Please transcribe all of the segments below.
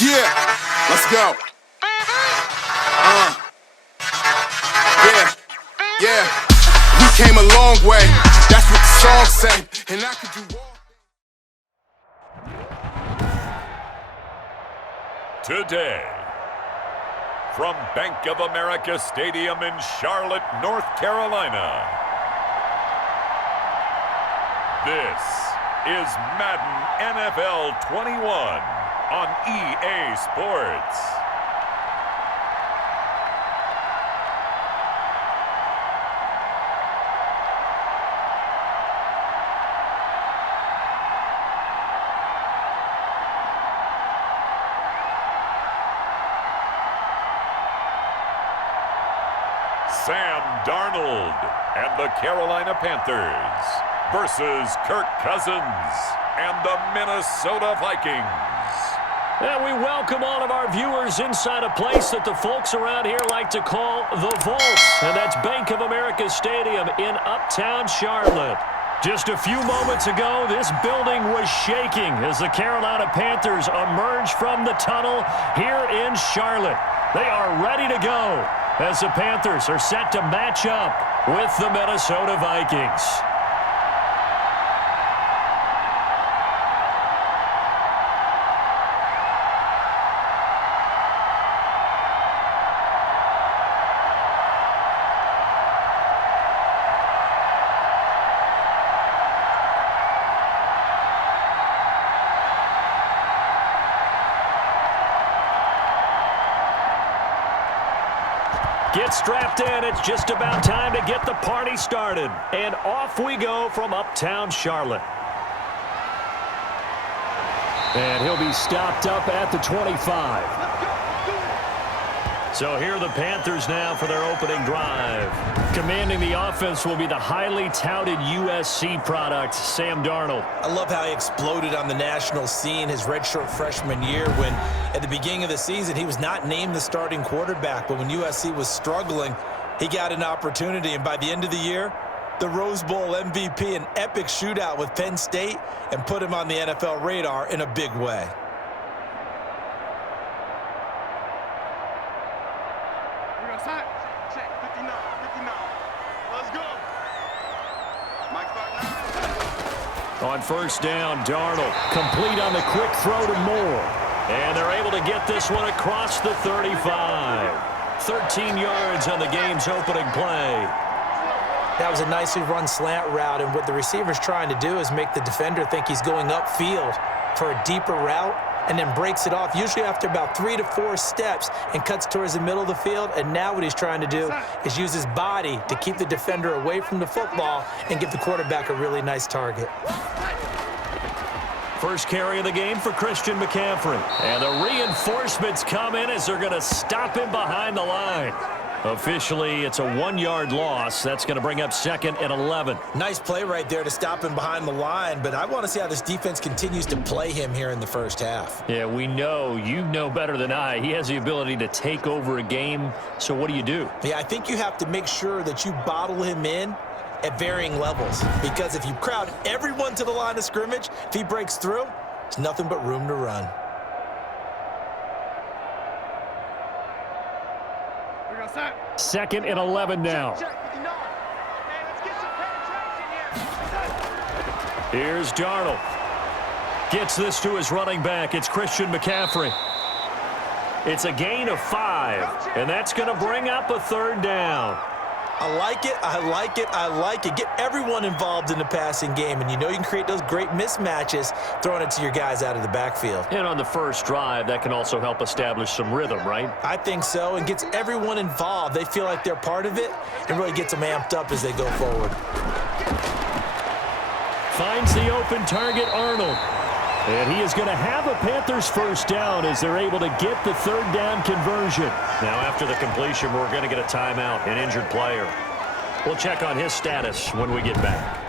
Yeah, let's go. Yeah. We came a long way. That's what the song say. And I could do all. Today, from Bank of America Stadium in Charlotte, North Carolina, this is Madden NFL 21 on EA Sports. Sam Darnold and the Carolina Panthers versus Kirk Cousins and the Minnesota Vikings. And we welcome all of our viewers inside a place that the folks around here like to call the Vault, and that's Bank of America Stadium in Uptown Charlotte. Just a few moments ago, this building was shaking as the Carolina Panthers emerged from the tunnel here in Charlotte. They are ready to go as the Panthers are set to match up with the Minnesota Vikings. Get strapped in. It's just about time to get the party started. And off we go from Uptown Charlotte. And he'll be stopped up at the 25. So here are the Panthers now for their opening drive. Commanding the offense will be the highly touted USC product, Sam Darnold. I love how he exploded on the national scene his redshirt freshman year when, at the beginning of the season, he was not named the starting quarterback. But when USC was struggling, he got an opportunity. And by the end of the year, the Rose Bowl MVP, an epic shootout with Penn State, and put him on the NFL radar in a big way. On first down, Darnold complete on the quick throw to Moore. And they're able to get this one across the 35. 13 yards on the game's opening play. That was a nicely run slant route, and what the receiver's trying to do is make the defender think he's going upfield for a deeper route, and then breaks it off, usually after about 3 to 4 steps, and cuts towards the middle of the field. And now what he's trying to do is use his body to keep the defender away from the football and give the quarterback a really nice target. First carry of the game for Christian McCaffrey. And the reinforcements come in as they're going to stop him behind the line. Officially, it's a 1-yard loss. That's going to bring up second and 11. Nice play right there to stop him behind the line, but I want to see how this defense continues to play him here in the first half. Yeah, we know. You know better than I. He has the ability to take over a game, so what do? Yeah, I think you have to make sure that you bottle him in at varying levels, because if you crowd everyone to the line of scrimmage, if he breaks through, there's nothing but room to run. Second and 11 now. Here's Darnold. Gets this to his running back. It's Christian McCaffrey. It's a gain of 5, and that's going to bring up a third down. I like it, I like it, I like it. Get everyone involved in the passing game, and you know you can create those great mismatches throwing it to your guys out of the backfield. And on the first drive, that can also help establish some rhythm, right? I think so, and gets everyone involved. They feel like they're part of it, and really gets them amped up as they go forward. Finds the open target, Arnold. And he is going to have a Panthers first down as they're able to get the third down conversion. Now, after the completion, we're going to get a timeout, an injured player. We'll check on his status when we get back.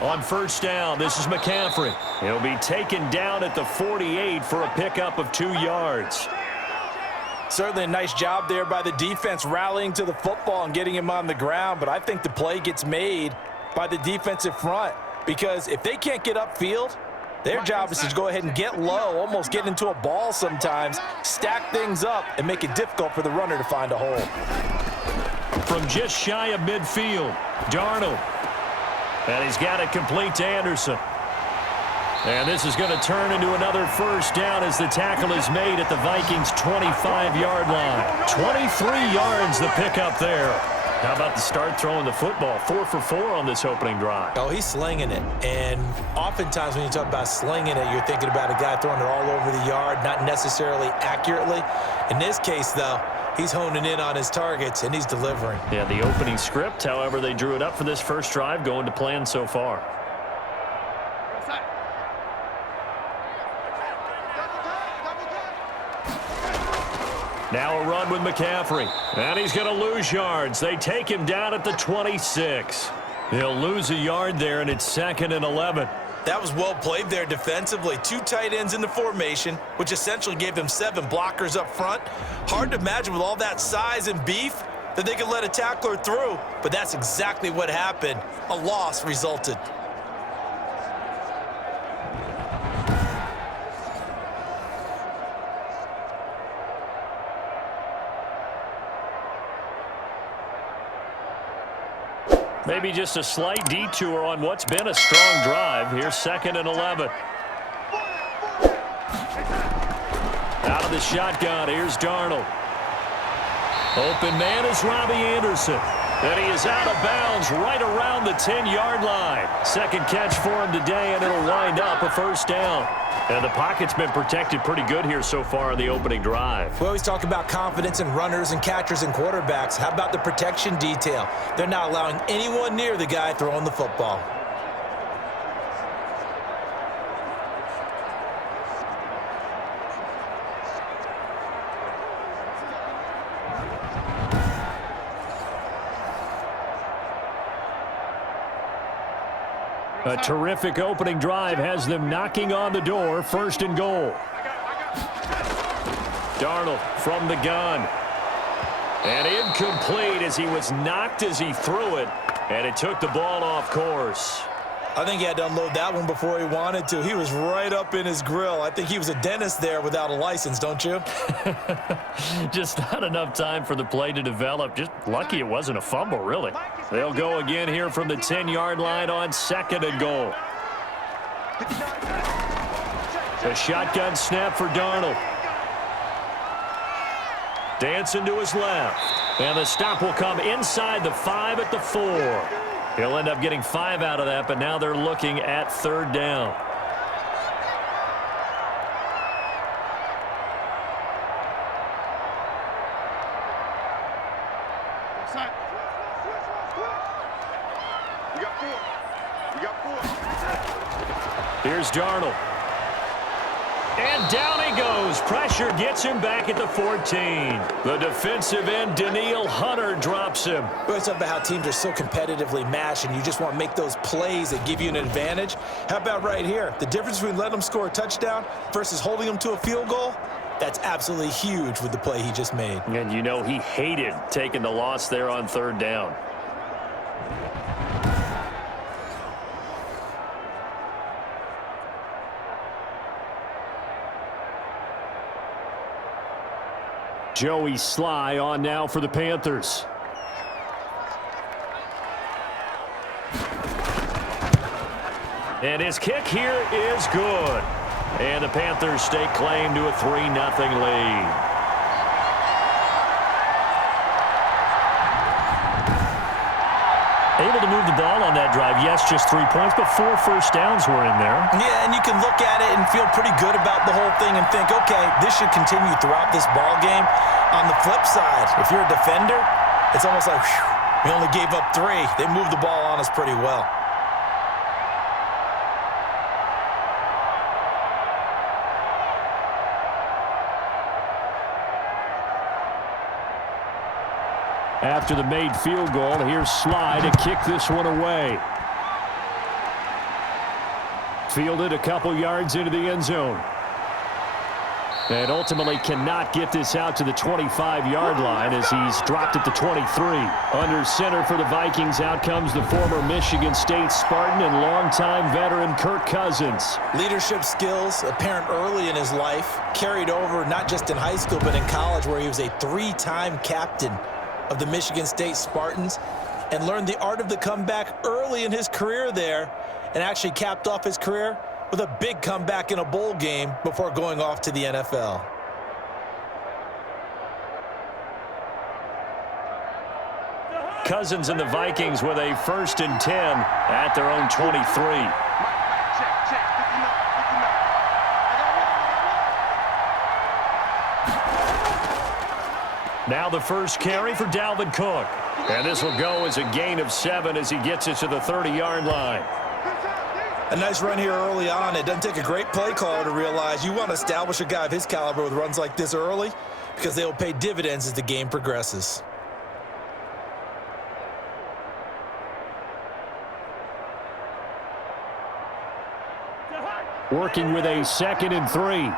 On first down, this is McCaffrey. He'll be taken down at the 48 for a pickup of 2 yards. Certainly a nice job there by the defense rallying to the football and getting him on the ground, but I think the play gets made by the defensive front because if they can't get upfield, their job is to go ahead and get low, almost get into a ball sometimes, stack things up, and make it difficult for the runner to find a hole. From just shy of midfield, Darnold. And he's got it complete to Anderson. And this is going to turn into another first down as the tackle is made at the Vikings' 25-yard line. 23 yards the pickup there. How about the start throwing the football? 4 for 4 on this opening drive. Oh, he's slinging it. And oftentimes when you talk about slinging it, you're thinking about a guy throwing it all over the yard, not necessarily accurately. In this case, though, he's honing in on his targets, and he's delivering. Yeah, the opening script, however, they drew it up for this first drive, going to plan so far. Now a run with McCaffrey. And he's going to lose yards. They take him down at the 26. He'll lose a yard there, and it's 2nd and 11. That was well played there defensively. 2 tight ends in the formation, which essentially gave them 7 blockers up front. Hard to imagine with all that size and beef that they could let a tackler through, but that's exactly what happened. A loss resulted. Maybe just a slight detour on what's been a strong drive. Here's 2nd and 11. Out of the shotgun, here's Darnold. Open man is Robbie Anderson. And he is out of bounds right around the 10-yard line. Second catch for him today, and it'll wind up a first down. And the pocket's been protected pretty good here so far in the opening drive. We always talk about confidence in runners and catchers and quarterbacks. How about the protection detail? They're not allowing anyone near the guy throwing the football. A terrific opening drive has them knocking on the door. 1st and goal. Darnold from the gun. And incomplete as he was knocked as he threw it. And it took the ball off course. I think he had to unload that one before he wanted to. He was right up in his grill. I think he was a dentist there without a license, don't you? Just not enough time for the play to develop. Just lucky it wasn't a fumble, really. They'll go again here from the 10-yard line on 2nd and goal. A shotgun snap for Darnold. Dancing to his left. And the stop will come inside the 5 at the 4. He'll end up getting 5 out of that, but now they're looking at 3rd down. Here's Darnold. And down he goes. Pressure gets him back at the 14. The defensive end, Danielle Hunter, drops him. We always talk about how teams are so competitively matched, and you just want to make those plays that give you an advantage. How about right here? The difference between letting them score a touchdown versus holding them to a field goal, that's absolutely huge with the play he just made. And you know he hated taking the loss there on 3rd down. Joey Sly on now for the Panthers. And his kick here is good. And the Panthers stake claim to a 3-0 lead. Able to move the ball on that drive. Yes, just 3 points, but 4 first downs were in there. Yeah, and you can look at it and feel pretty good about the whole thing and think, okay, this should continue throughout this ball game. On the flip side, if you're a defender, it's almost like, whew, we only gave up 3. They moved the ball on us pretty well. After the made field goal, here's Sly to kick this one away. Fielded a couple yards into the end zone. And ultimately cannot get this out to the 25-yard line as he's dropped at the 23. Under center for the Vikings, out comes the former Michigan State Spartan and longtime veteran Kirk Cousins. Leadership skills apparent early in his life, carried over not just in high school but in college, where he was a 3-time captain of the Michigan State Spartans and learned the art of the comeback early in his career there, and actually capped off his career with a big comeback in a bowl game before going off to the NFL. Cousins and the Vikings with a 1st and 10 at their own 23. Now the first carry for Dalvin Cook. And this will go as a gain of 7 as he gets it to the 30-yard line. A nice run here early on. It doesn't take a great play caller to realize you want to establish a guy of his caliber with runs like this early, because they will pay dividends as the game progresses. Working with a 2nd and 3.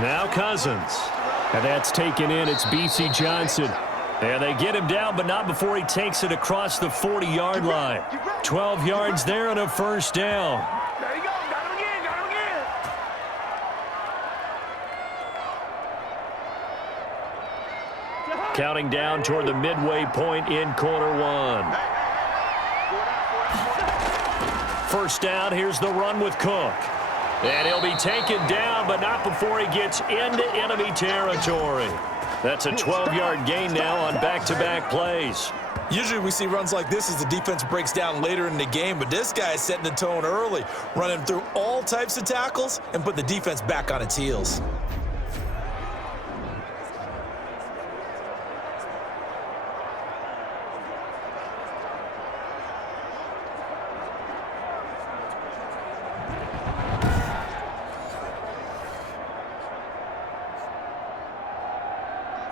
Now Cousins. And that's taken in. It's B.C. Johnson. And they get him down, but not before he takes it across the 40-yard line. 12 yards there and a 1st down. There you go. Got him again. Got him again. Counting down toward the midway point in quarter 1. 1st down. Here's the run with Cook. And he'll be taken down, but not before he gets into enemy territory. That's a 12-yard gain now on back-to-back plays. Usually we see runs like this as the defense breaks down later in the game, but this guy is setting the tone early, running through all types of tackles and put the defense back on its heels.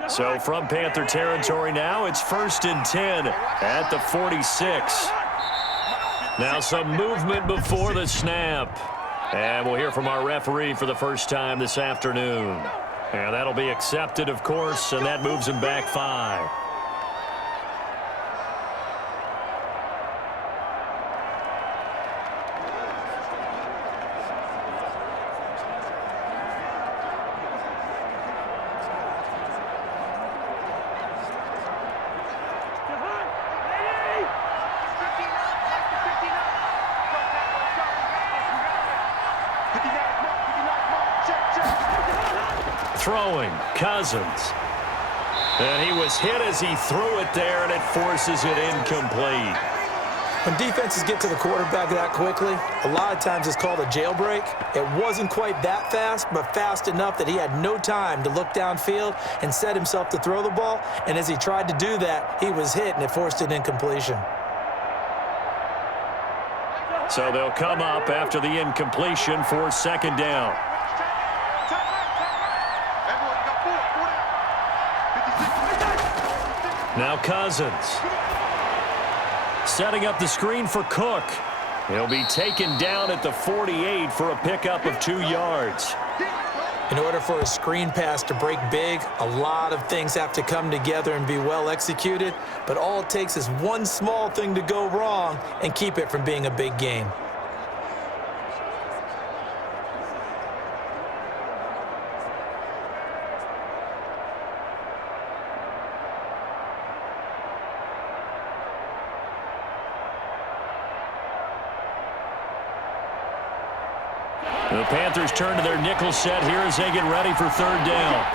So from Panther territory now, it's 1st and 10 at the 46. Now some movement before the snap. And we'll hear from our referee for the first time this afternoon. And that'll be accepted, of course, and that moves him back 5. Throwing, Cousins. And he was hit as he threw it there, and it forces it incomplete. When defenses get to the quarterback that quickly, a lot of times it's called a jailbreak. It wasn't quite that fast, but fast enough that he had no time to look downfield and set himself to throw the ball. And as he tried to do that, he was hit, and it forced an incompletion. So they'll come up after the incompletion for 2nd down. Now Cousins. Setting up the screen for Cook. He'll be taken down at the 48 for a pickup of 2 yards. In order for a screen pass to break big, a lot of things have to come together and be well executed, but all it takes is one small thing to go wrong and keep it from being a big gain. The Panthers turn to their nickel set here as they get ready for 3rd down.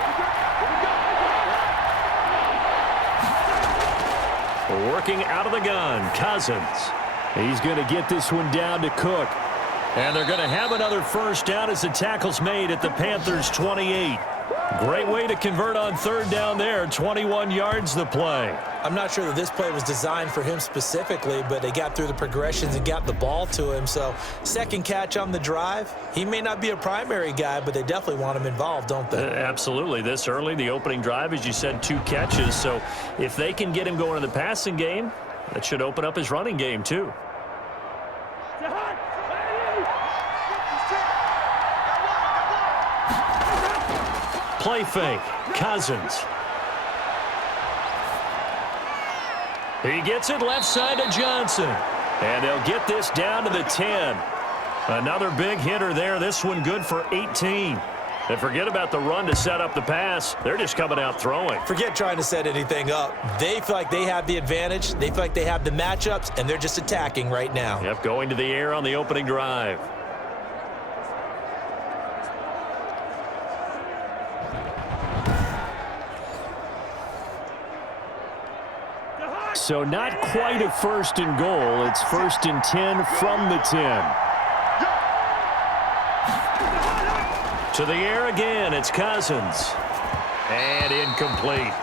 Working out of the gun, Cousins. He's going to get this one down to Cook. And they're going to have another 1st down as the tackle's made at the Panthers' 28. Great way to convert on third down there. 21 yards the play. I'm not sure that this play was designed for him specifically, but they got through the progressions and got the ball to him. So second catch on the drive. He may not be a primary guy, but they definitely want him involved, don't they? Absolutely. This early, the opening drive, as you said, 2 catches. So if they can get him going in the passing game, that should open up his running game too. Play fake. Cousins. He gets it left side to Johnson. And they'll get this down to the 10. Another big hitter there. This one good for 18. And forget about the run to set up the pass. They're just coming out throwing. Forget trying to set anything up. They feel like they have the advantage. They feel like they have the matchups, and they're just attacking right now. Yep, going to the air on the opening drive. So not quite a first and goal. It's first and 10 from the 10. To the air again. It's Cousins. And incomplete.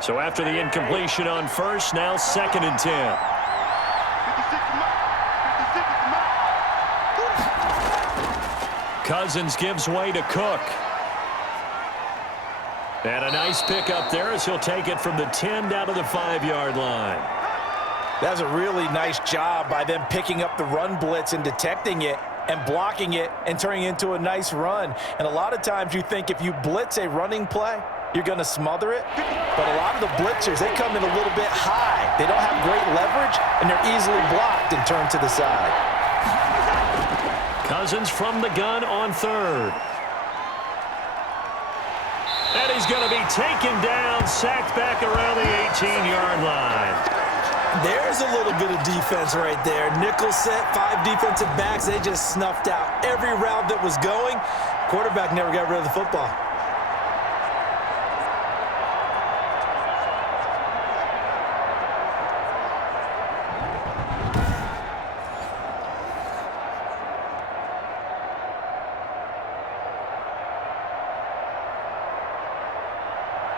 So after the incompletion on first, now second and 10. Cousins gives way to Cook. And a nice pickup there as he'll take it from the 10 down to the 5-yard line. That's a really nice job by them picking up the run blitz and detecting it and blocking it and turning it into a nice run. And a lot of times you think if you blitz a running play, you're going to smother it. But a lot of the blitzers, they come in a little bit high. They don't have great leverage, and they're easily blocked and turned to the side. Cousins from the gun on third. And he's going to be taken down, sacked back around the 18-yard line. There's a little bit of defense right there. Nickel set, 5 defensive backs. They just snuffed out every route that was going. Quarterback never got rid of the football.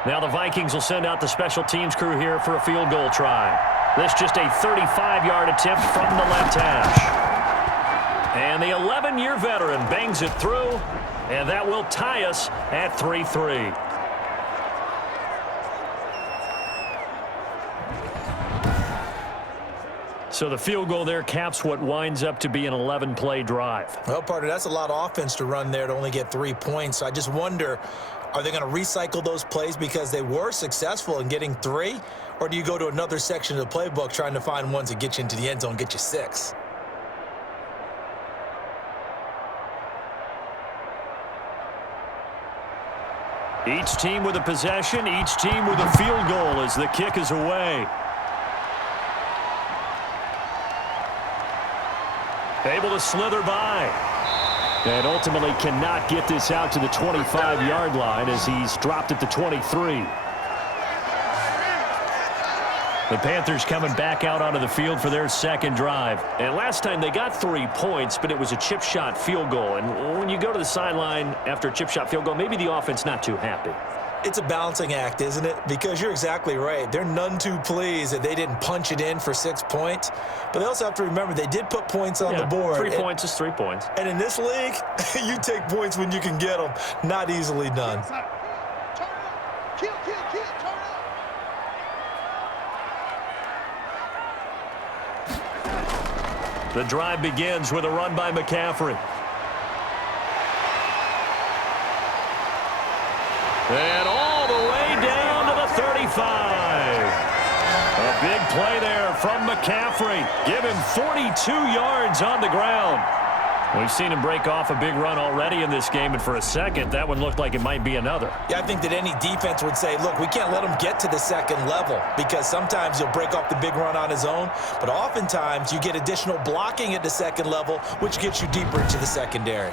Now the Vikings will send out the special teams crew here for a field goal try. This just a 35-yard attempt from the left hash. And the 11-year veteran bangs it through, and that will tie us at 3-3. So the field goal there caps what winds up to be an 11-play drive. Well, partner, that's a lot of offense to run there to only get 3 points. So I just wonder, are they going to recycle those plays because they were successful in getting 3? Or do you go to another section of the playbook trying to find ones that get you into the end zone and get you 6? Each team with a possession, each team with a field goal as the kick is away. Able to slither by. And ultimately cannot get this out to the 25-yard line as he's dropped at the 23. The Panthers coming back out onto the field for their second drive. And last time they got 3 points, but it was a chip shot field goal. And when you go to the sideline after a chip shot field goal, maybe the offense not too happy. It's a balancing act, isn't it? Because you're exactly right. They're none too pleased that they didn't punch it in for 6 points. But they also have to remember they did put points on the board. 3 points is 3 points. And in this league, you take points when you can get them. Not easily done. The drive begins with a run by McCaffrey. And all the way down to the 35. A big play there from McCaffrey. Give him 42 yards on the ground. We've seen him break off a big run already in this game, and for a second, that one looked like it might be another. Yeah, I think that any defense would say, look, we can't let him get to the second level because sometimes he'll break off the big run on his own, but oftentimes you get additional blocking at the second level, which gets you deeper into the secondary.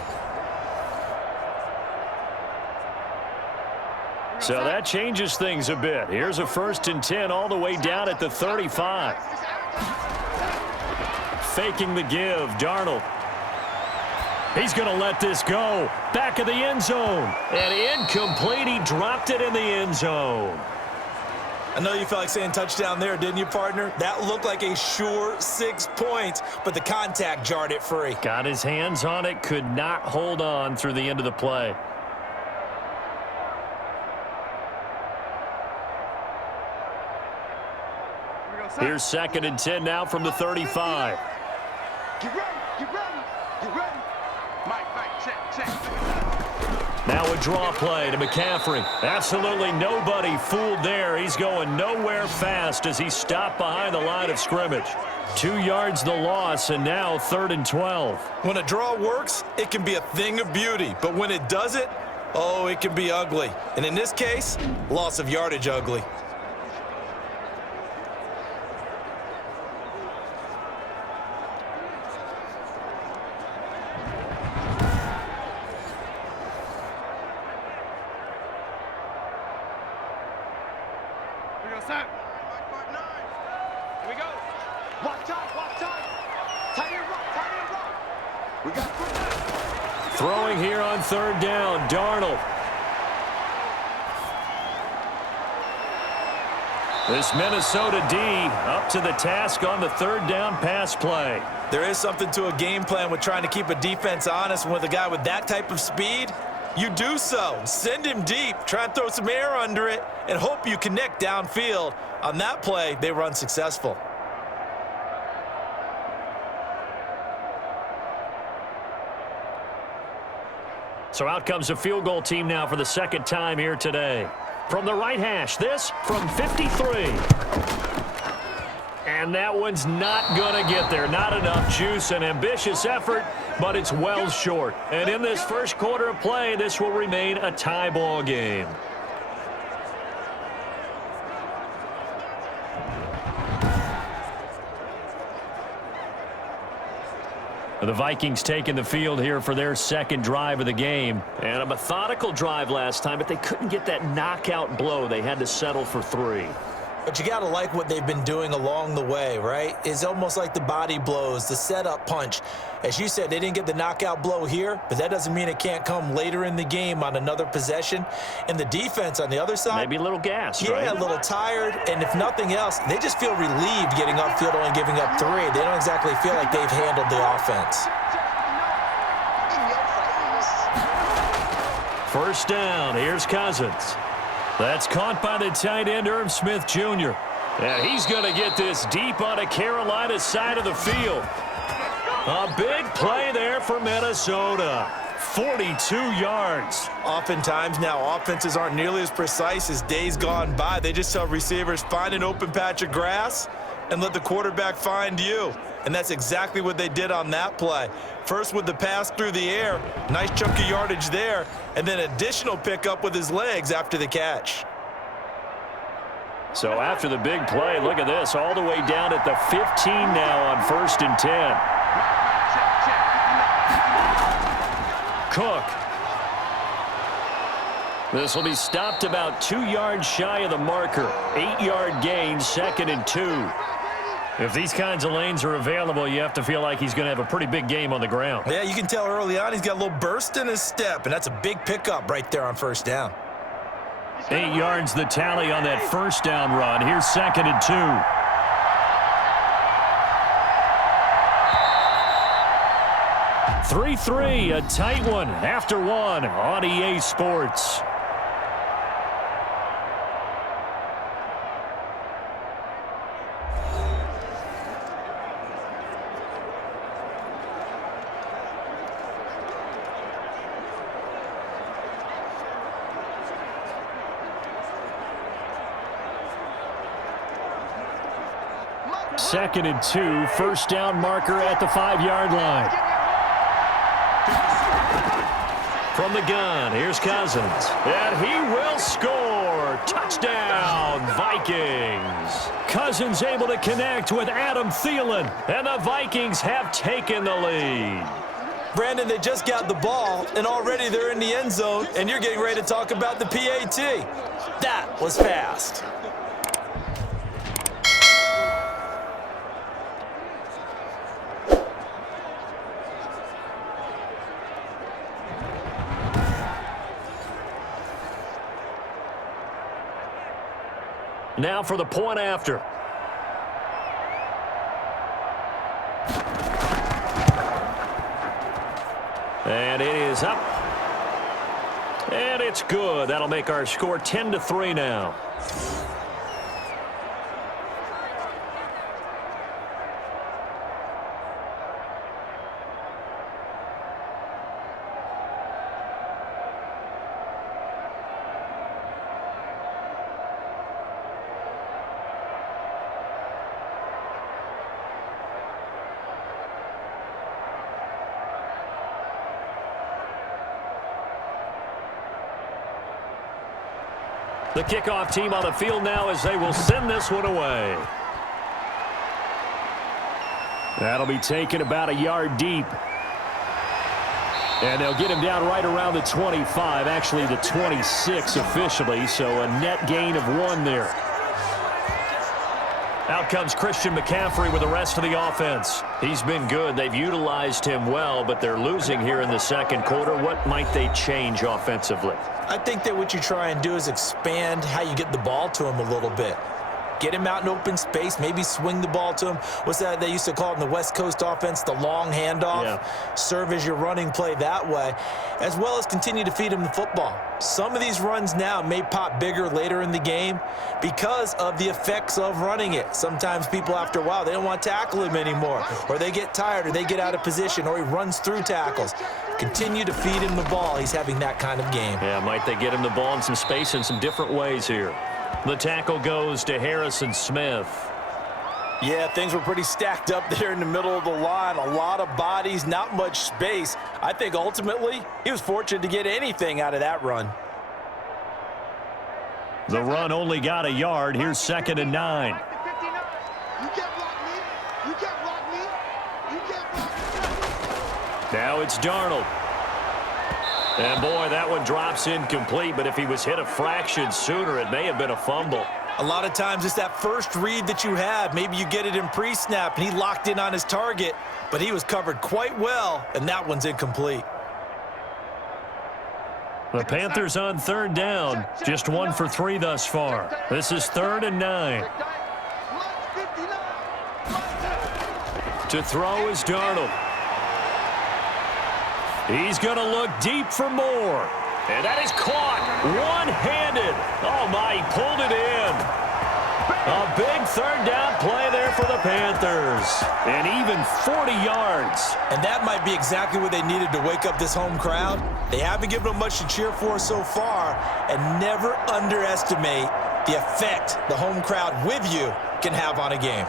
So that changes things a bit. Here's a 1st and 10 all the way down at the 35. Faking the give, Darnold. He's going to let this go. Back of the end zone. And incomplete. He dropped it in the end zone. I know you felt like saying touchdown there, didn't you, partner? That looked like a sure 6 points, but the contact jarred it free. Got his hands on it, could not hold on through the end of the play. Here's 2nd and 10 now from the 35. Get ready, get ready, get ready. Mike, check. Now a draw play to McCaffrey. Absolutely nobody fooled there. He's going nowhere fast as he stopped behind the line of scrimmage. 2 yards the loss, and now 3rd and 12. When a draw works, it can be a thing of beauty, but when it doesn't, oh, it can be ugly. And in this case, loss of yardage ugly. Here we go. Walk tight. Tight end rock. We got Throwing here on 3rd down, Darnold. This Minnesota D up to the task on the 3rd down pass play. There is something to a game plan with trying to keep a defense honest. And with a guy with that type of speed, you do so. Send him deep, try and throw some air under it, and hope you connect downfield. On that play, they run successful. So out comes a field goal team now for the 2nd time here today. From the right hash, this from 53. And that one's not going to get there. Not enough juice. An ambitious effort, but it's well short. And in this first quarter of play, this will remain a tie ball game. The Vikings taking the field here for their 2nd drive of the game. And a methodical drive last time, but they couldn't get that knockout blow. They had to settle for 3. But you got to like what they've been doing along the way, right? It's almost like the body blows, the setup punch. As you said, they didn't get the knockout blow here, but that doesn't mean it can't come later in the game on another possession. And the defense on the other side, maybe a little gassed, yeah, right? a little tired. And if nothing else, they just feel relieved getting upfield, only giving up 3. They don't exactly feel like they've handled the offense. 1st down. Here's Cousins. That's caught by the tight end, Irv Smith Jr. And he's going to get this deep on a Carolina side of the field. A big play there for Minnesota. 42 yards. Oftentimes now, offenses aren't nearly as precise as days gone by. They just tell receivers, find an open patch of grass and let the quarterback find you. And that's exactly what they did on that play. First with the pass through the air, nice chunk of yardage there, and then additional pickup with his legs after the catch. So after the big play, look at this, all the way down at the 15 now on 1st and 10. Cook. This will be stopped about 2 yards shy of the marker. 8-yard gain, 2nd and 2. If these kinds of lanes are available, you have to feel like he's going to have a pretty big game on the ground. Yeah, you can tell early on he's got a little burst in his step, and that's a big pickup right there on 1st down. 8 yards the tally on that 1st down run. Here's 2nd and 2. 3-3, a tight one after 1 on EA Sports. Second and 2, 1st down marker at the 5-yard line. From the gun, here's Cousins. And he will score. Touchdown, Vikings. Cousins able to connect with Adam Thielen. And the Vikings have taken the lead. Brandon, they just got the ball, and already they're in the end zone, and you're getting ready to talk about the PAT. That was fast. Now for the point after. And it is up. And it's good. That'll make our score 10-3 now. The kickoff team on the field now as they will send this one away. That'll be taken about a yard deep. And they'll get him down right around the 25, actually the 26 officially, so a net gain of 1 there. Out comes Christian McCaffrey with the rest of the offense. He's been good. They've utilized him well, but they're losing here in the second quarter. What might they change offensively? I think that what you try and do is expand how you get the ball to him a little bit. Get him out in open space, maybe swing the ball to him. What's that they used to call it in the West Coast offense, the long handoff? Yeah. Serve as your running play that way, as well as continue to feed him the football. Some of these runs now may pop bigger later in the game because of the effects of running it. Sometimes people, after a while, they don't want to tackle him anymore, or they get tired, or they get out of position, or he runs through tackles. Continue to feed him the ball. He's having that kind of game. Yeah, might they get him the ball in some space in some different ways here. The tackle goes to Harrison Smith. Yeah, things were pretty stacked up there in the middle of the line. A lot of bodies, not much space. I think ultimately he was fortunate to get anything out of that run. The run only got a yard. Here's 2nd and 9. You can't block me. You can't block me. You can't block me. Now it's Darnold. And, boy, that one drops incomplete, but if he was hit a fraction sooner, it may have been a fumble. A lot of times it's that first read that you have. Maybe you get it in pre-snap, and he locked in on his target, but he was covered quite well, and that one's incomplete. The Panthers on 3rd down, just 1 for 3 thus far. This is 3rd and 9. To throw is Darnold. He's going to look deep for more. And that is caught one-handed. Oh, my, he pulled it in. A big 3rd down play there for the Panthers. And even 40 yards. And that might be exactly what they needed to wake up this home crowd. They haven't given them much to cheer for so far. And never underestimate the effect the home crowd with you can have on a game.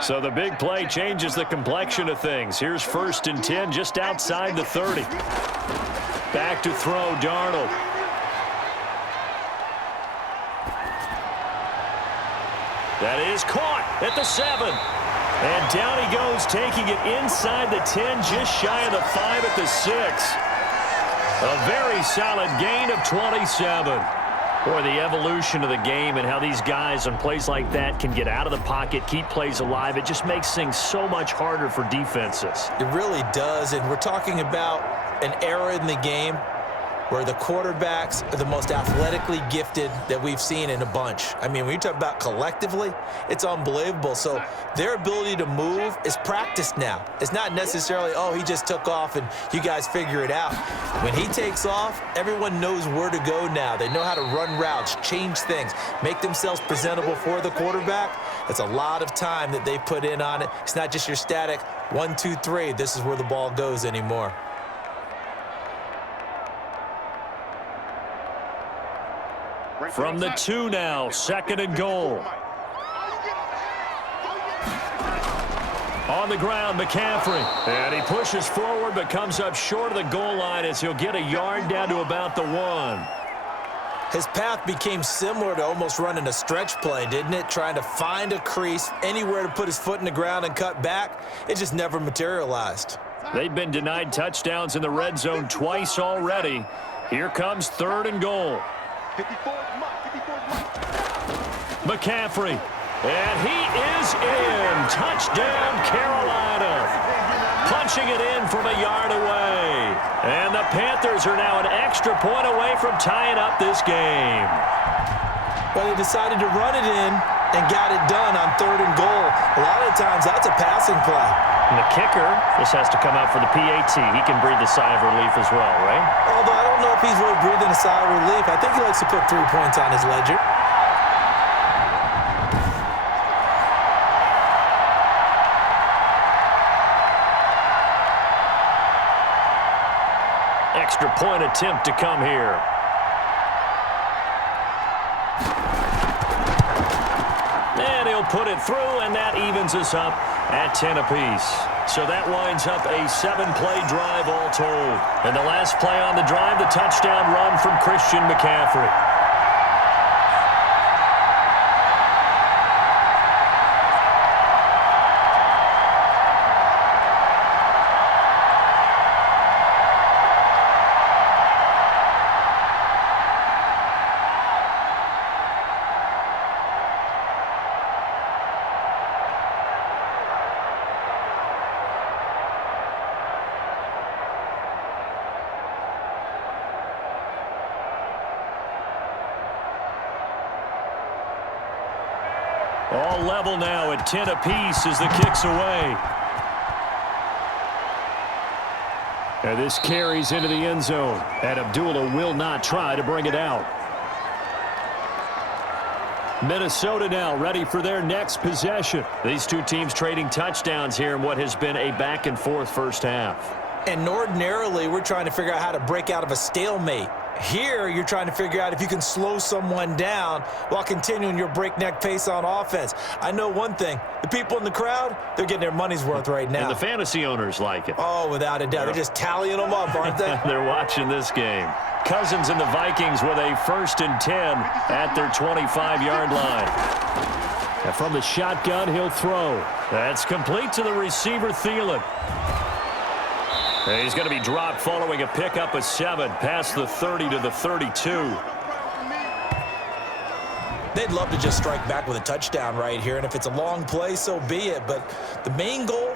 So the big play changes the complexion of things. Here's 1st and 10 just outside the 30. Back to throw, Darnold. That is caught at the 7. And down he goes, taking it inside the 10, just shy of the 5 at the 6. A very solid gain of 27. Boy, the evolution of the game and how these guys on plays like that can get out of the pocket, keep plays alive, it just makes things so much harder for defenses. It really does, and we're talking about an era in the game where the quarterbacks are the most athletically gifted that we've seen in a bunch. I mean, when you talk about collectively, it's unbelievable. So their ability to move is practiced now. It's not necessarily, oh, he just took off and you guys figure it out. When he takes off, everyone knows where to go now. They know how to run routes, change things, make themselves presentable for the quarterback. That's a lot of time that they put in on it. It's not just your static 1, 2, 3, this is where the ball goes anymore. From the 2 now, 2nd and goal. On the ground, McCaffrey. And he pushes forward but comes up short of the goal line as he'll get a yard down to about the 1. His path became similar to almost running a stretch play, didn't it? Trying to find a crease, anywhere to put his foot in the ground and cut back. It just never materialized. They've been denied touchdowns in the red zone twice already. Here comes 3rd and goal. McCaffrey. And he is in. Touchdown, Carolina. Punching it in from a yard away. And the Panthers are now an extra point away from tying up this game. Well, they decided to run it in and got it done on 3rd and goal. A lot of times, that's a passing play. And the kicker, this has to come out for the PAT. He can breathe a sigh of relief as well, right? Although I don't know if he's really breathing a sigh of relief. I think he likes to put 3 points on his ledger. Extra point attempt to come here. And he'll put it through, and that evens us up at 10 apiece. So that winds up a 7-play drive all told. And the last play on the drive, the touchdown run from Christian McCaffrey. All level now at 10 apiece as the kick's away. And this carries into the end zone. And Abdullah will not try to bring it out. Minnesota now ready for their next possession. These two teams trading touchdowns here in what has been a back-and-forth first half. And ordinarily, we're trying to figure out how to break out of a stalemate. Here, you're trying to figure out if you can slow someone down while continuing your breakneck pace on offense. I know one thing. The people in the crowd, they're getting their money's worth right now. And the fantasy owners like it. Oh, without a doubt. They're just tallying them up, aren't they? They're watching this game. Cousins and the Vikings with a 1st and 10 at their 25-yard line. And from the shotgun, he'll throw. That's complete to the receiver, Thielen. And he's going to be dropped following a pickup of 7 past the 30 to the 32. They'd love to just strike back with a touchdown right here, and if it's a long play, so be it. But the main goal,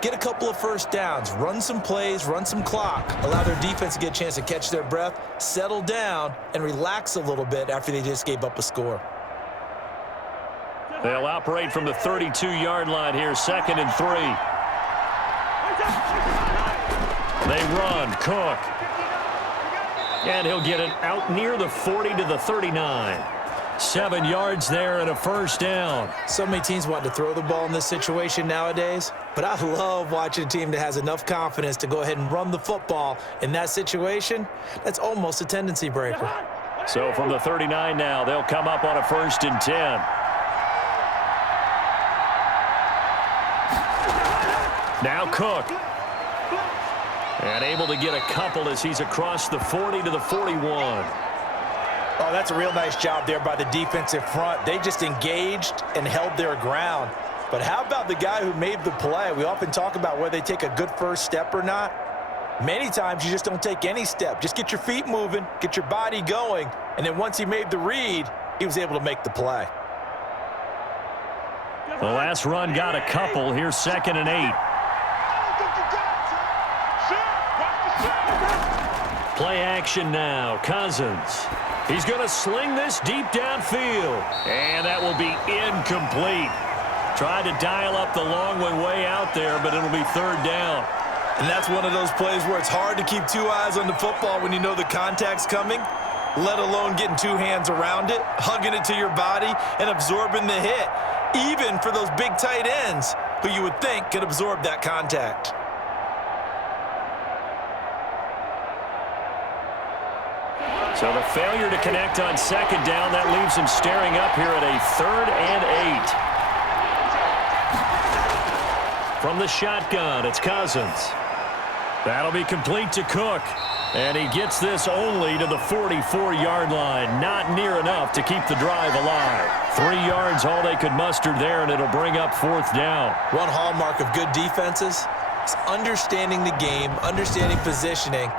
get a couple of first downs, run some plays, run some clock, allow their defense to get a chance to catch their breath, settle down, and relax a little bit after they just gave up a score. They'll operate from the 32-yard line here, 2nd and 3. They run, Cook. And he'll get it out near the 40 to the 39. 7 yards there and a first down. So many teams want to throw the ball in this situation nowadays, but I love watching a team that has enough confidence to go ahead and run the football in that situation. That's almost a tendency breaker. So from the 39 now, they'll come up on a 1st and 10. Now Cook. And able to get a couple as he's across the 40 to the 41. Oh, that's a real nice job there by the defensive front. They just engaged and held their ground. But how about the guy who made the play? We often talk about whether they take a good first step or not. Many times you just don't take any step. Just get your feet moving, get your body going, and then once he made the read, he was able to make the play. The last run got a couple. Here's 2nd and 8. Play action now. Cousins. He's going to sling this deep downfield. And that will be incomplete. Tried to dial up the long way out there, but it'll be 3rd down. And that's one of those plays where it's hard to keep 2 eyes on the football when you know the contact's coming, let alone getting 2 hands around it, hugging it to your body, and absorbing the hit, even for those big tight ends who you would think could absorb that contact. So the failure to connect on 2nd down, that leaves him staring up here at a 3rd and 8. From the shotgun, it's Cousins. That'll be complete to Cook. And he gets this only to the 44-yard line. Not near enough to keep the drive alive. 3 yards all they could muster there, and it'll bring up 4th down. One hallmark of good defenses is understanding the game, understanding positioning,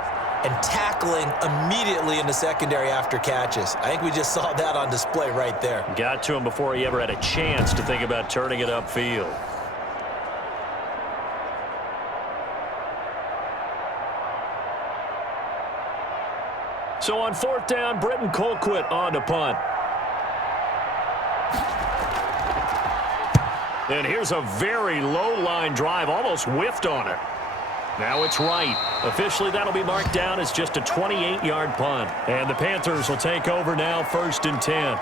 and tackling immediately in the secondary after catches. I think we just saw that on display right there. Got to him before he ever had a chance to think about turning it upfield. So on 4th down, Britton Colquitt on to punt. And here's a very low-line drive, almost whiffed on it. Now it's right. Officially, that'll be marked down as just a 28-yard punt. And the Panthers will take over now, 1st and 10.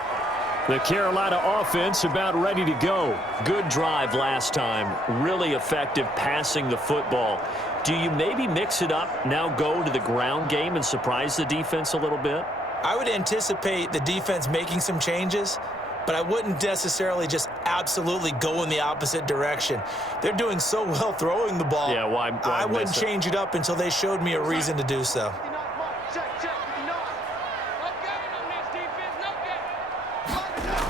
The Carolina offense about ready to go. Good drive last time. Really effective passing the football. Do you maybe mix it up, now go to the ground game and surprise the defense a little bit? I would anticipate the defense making some changes, but I wouldn't necessarily just absolutely go in the opposite direction. They're doing so well throwing the ball. Yeah, why I wouldn't change it up until they showed me a reason to do so.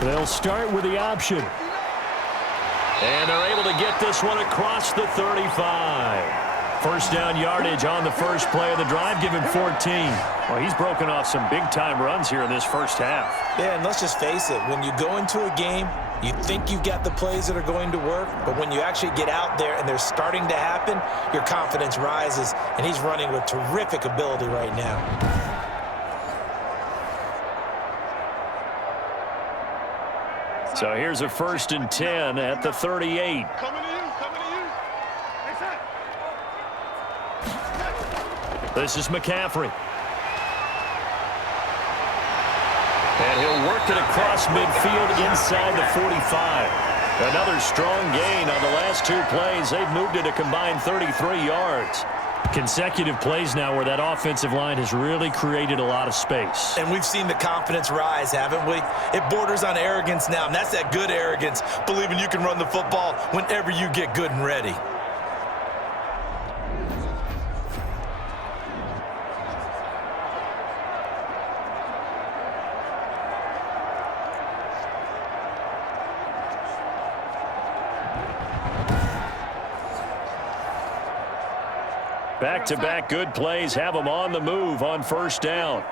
They'll start with the option. And they're able to get this one across the 35. 1st down yardage on the first play of the drive, give him 14. Well, he's broken off some big-time runs here in this first half. Yeah, and let's just face it, when you go into a game, you think you've got the plays that are going to work, but when you actually get out there and they're starting to happen, your confidence rises, and he's running with terrific ability right now. So here's a 1st and 10 at the 38. Coming to you. This is McCaffrey. And he'll work it across midfield inside the 45. Another strong gain on the last 2 plays. They've moved it a combined 33 yards. Consecutive plays now where that offensive line has really created a lot of space. And we've seen the confidence rise, haven't we? It borders on arrogance now, and that's that good arrogance, believing you can run the football whenever you get good and ready. Back-to-back good plays have them on the move on 1st down.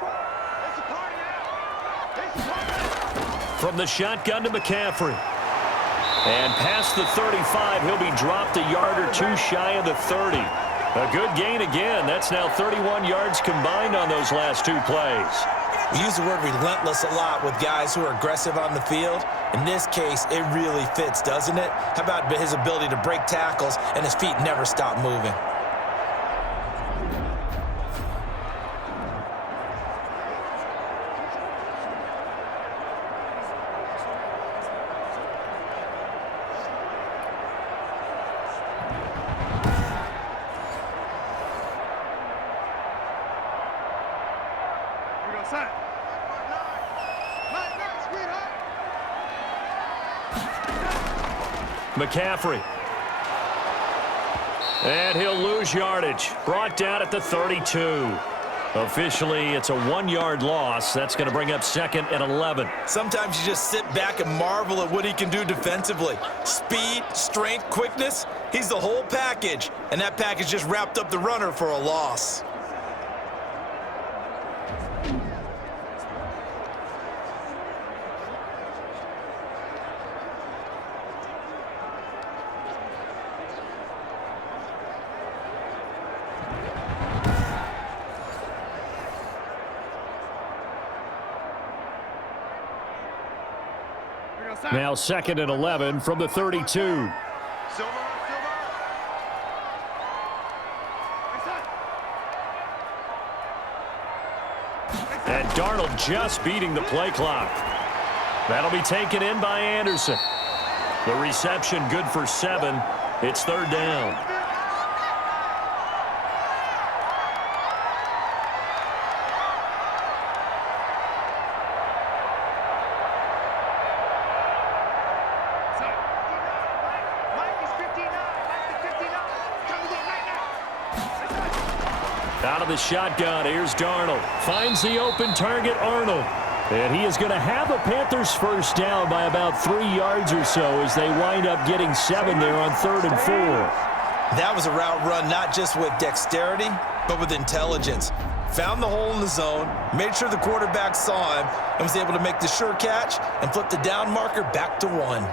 From the shotgun to McCaffrey. And past the 35, he'll be dropped a yard or 2 shy of the 30. A good gain again. That's now 31 yards combined on those last 2 plays. We use the word relentless a lot with guys who are aggressive on the field. In this case, it really fits, doesn't it? How about his ability to break tackles and his feet never stop moving? McCaffrey. And he'll lose yardage. Brought down at the 32. Officially, it's a 1-yard loss. That's going to bring up 2nd and 11. Sometimes you just sit back and marvel at what he can do defensively. Speed, strength, quickness, he's the whole package. And that package just wrapped up the runner for a loss. Now 2nd and 11 from the 32. And Darnold just beating the play clock. That'll be taken in by Anderson. The reception good for 7. It's 3rd down. Out of the shotgun, here's Darnold. Finds the open target, Arnold. And he is going to have a Panthers first down by about 3 yards or so as they wind up getting 7 there on 3rd and 4. That was a route run not just with dexterity, but with intelligence. Found the hole in the zone, made sure the quarterback saw him, and was able to make the sure catch and flip the down marker back to 1.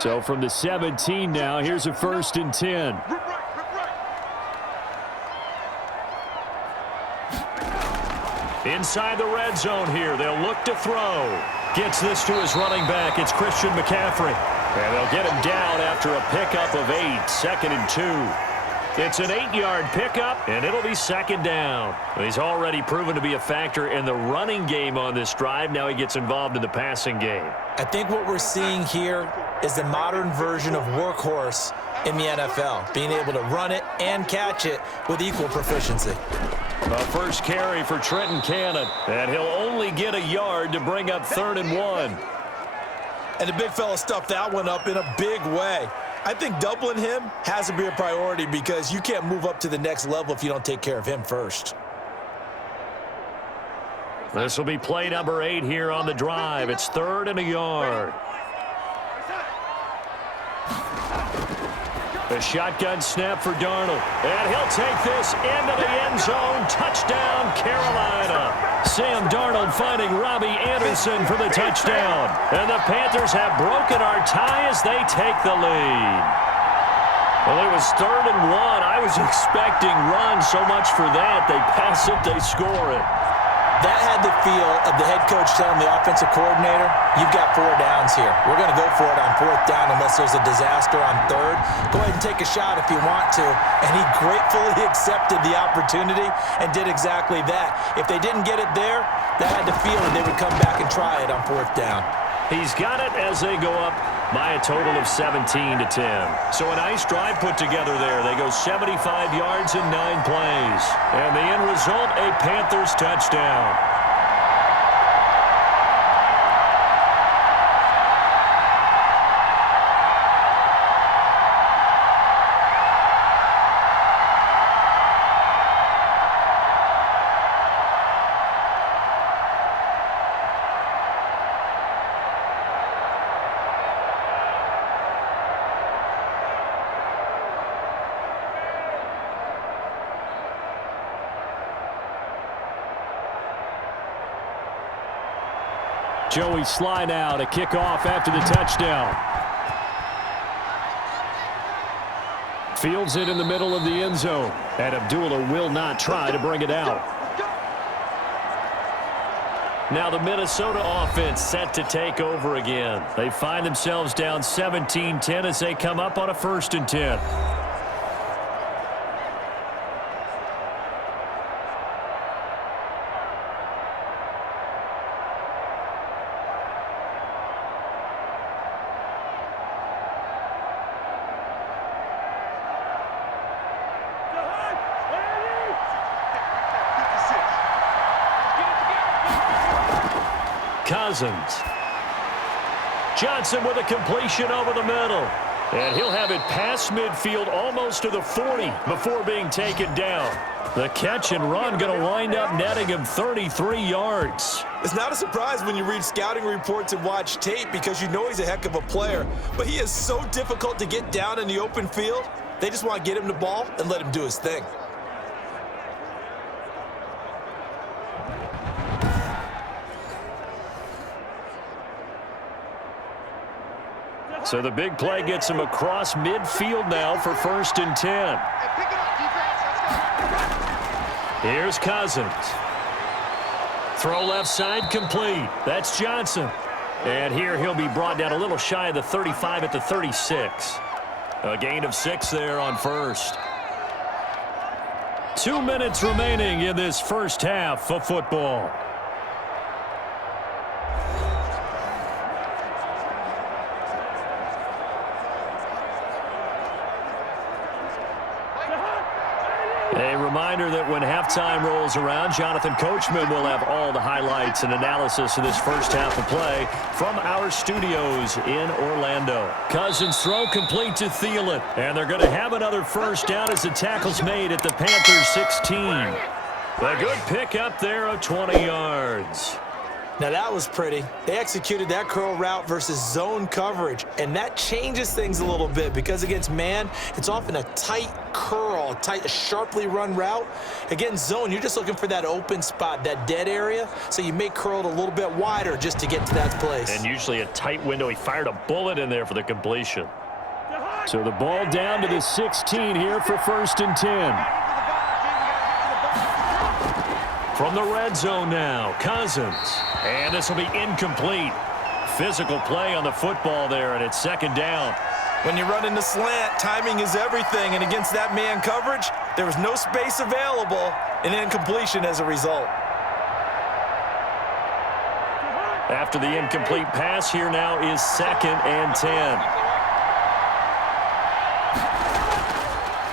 So from the 17 now, here's a 1st and 10. Inside the red zone here, they'll look to throw. Gets this to his running back. It's Christian McCaffrey. And they'll get him down after a pickup of 8, 2nd and 2. It's an 8-yard pickup, and it'll be 2nd down. He's already proven to be a factor in the running game on this drive. Now he gets involved in the passing game. I think what we're seeing here is the modern version of workhorse in the NFL, being able to run it and catch it with equal proficiency. A first carry for Trenton Cannon, and he'll only get a yard to bring up 3rd and 1. And the big fella stuffed that one up in a big way. I think doubling him has to be a priority because you can't move up to the next level if you don't take care of him first. This will be play number 8 here on the drive. It's 3rd and a yard. A shotgun snap for Darnold. And he'll take this into the end zone. Touchdown, Carolina. Sam Darnold finding Robbie Anderson for the touchdown. And the Panthers have broken our tie as they take the lead. Well, it was 3rd and 1. I was expecting run, so much for that. They pass it, they score it. That had the feel of the head coach telling the offensive coordinator, you've got 4 downs here. We're going to go for it on 4th down unless there's a disaster on 3rd. Go ahead and take a shot if you want to. And he gratefully accepted the opportunity and did exactly that. If they didn't get it there, that had the feel that they would come back and try it on 4th down. He's got it as they go up by a total of 17-10. So a nice drive put together there. They go 75 yards in 9 plays. And the end result, a Panthers touchdown. Joey Sly now to kick off after the touchdown. Fields it in the middle of the end zone. And Abdullah will not try to bring it out. Now the Minnesota offense set to take over again. They find themselves down 17-10 as they come up on a 1st and 10. Cousins. Johnson with a completion over the middle. And he'll have it past midfield almost to the 40 before being taken down. The catch and run going to wind up netting him 33 yards. It's not a surprise when you read scouting reports and watch tape because you know he's a heck of a player. But he is so difficult to get down in the open field. They just want to get him the ball and let him do his thing. So the big play gets him across midfield now for 1st and 10. Here's Cousins. Throw left side complete. That's Johnson. And here he'll be brought down a little shy of the 35 at the 36. A gain of 6 there on 1st. 2 minutes remaining in this first half of football. reminder that when halftime rolls around, Jonathan Coachman will have all the highlights and analysis of this first half of play from our studios in Orlando. Cousins throw complete to Thielen, and they're going to have another first down as the tackle's made at the Panthers 16. A good pickup there of 20 yards. Now that was pretty. They executed that curl route versus zone coverage, and that changes things a little bit because against man, it's often a tight curl, a sharply run route. Against zone, you're just looking for that open spot, that dead area, so you may curl it a little bit wider just to get to that place. And usually a tight window. He fired a bullet in there for the completion. So the ball down to the 16 here for 1st and 10. From the red zone now, Cousins. And this will be incomplete. Physical play on the football there, and it's 2nd down. When you run into slant, timing is everything, and against that man coverage, there was no space available, and incompletion as a result. After the incomplete pass, here now is 2nd and 10.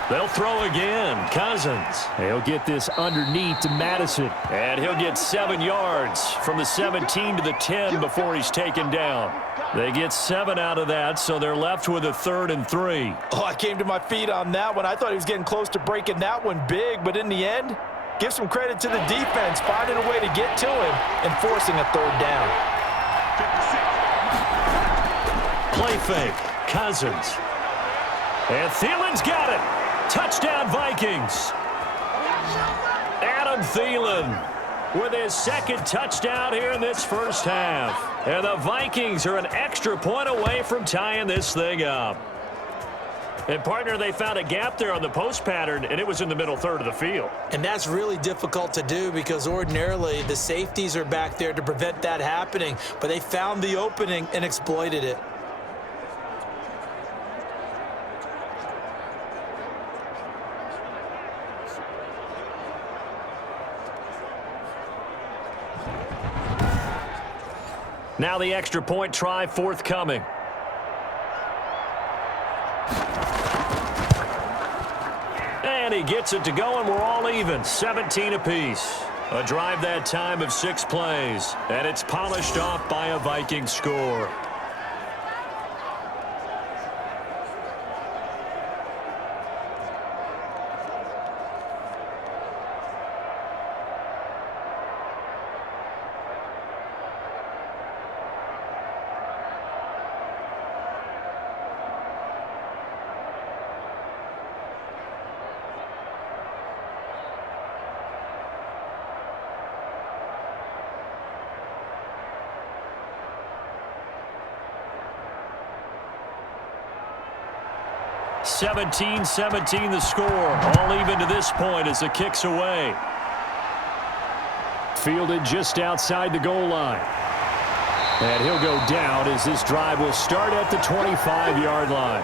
They'll throw again. Cousins. He'll get this underneath to Madison. And he'll get 7 yards from the 17 to the 10 before he's taken down. They get 7 out of that, so they're left with a 3rd and 3. Oh, I came to my feet on that one. I thought he was getting close to breaking that one big, but in the end, give some credit to the defense, finding a way to get to him and forcing a 3rd down. Play fake. Cousins. And Thielen's got it. Touchdown, Vikings. Adam Thielen with his 2nd touchdown here in this first half. And the Vikings are an extra point away from tying this thing up. And, partner, they found a gap there on the post pattern, and it was in the middle 3rd of the field. And that's really difficult to do because ordinarily the safeties are back there to prevent that happening. But they found the opening and exploited it. Now the extra point try forthcoming. And he gets it to go, and we're all even. 17 apiece. A drive that time of 6 plays. And it's polished off by a Viking score. (17-17) the score. All even to this point as the kick's away. Fielded just outside the goal line. And he'll go down as this drive will start at the 25-yard line.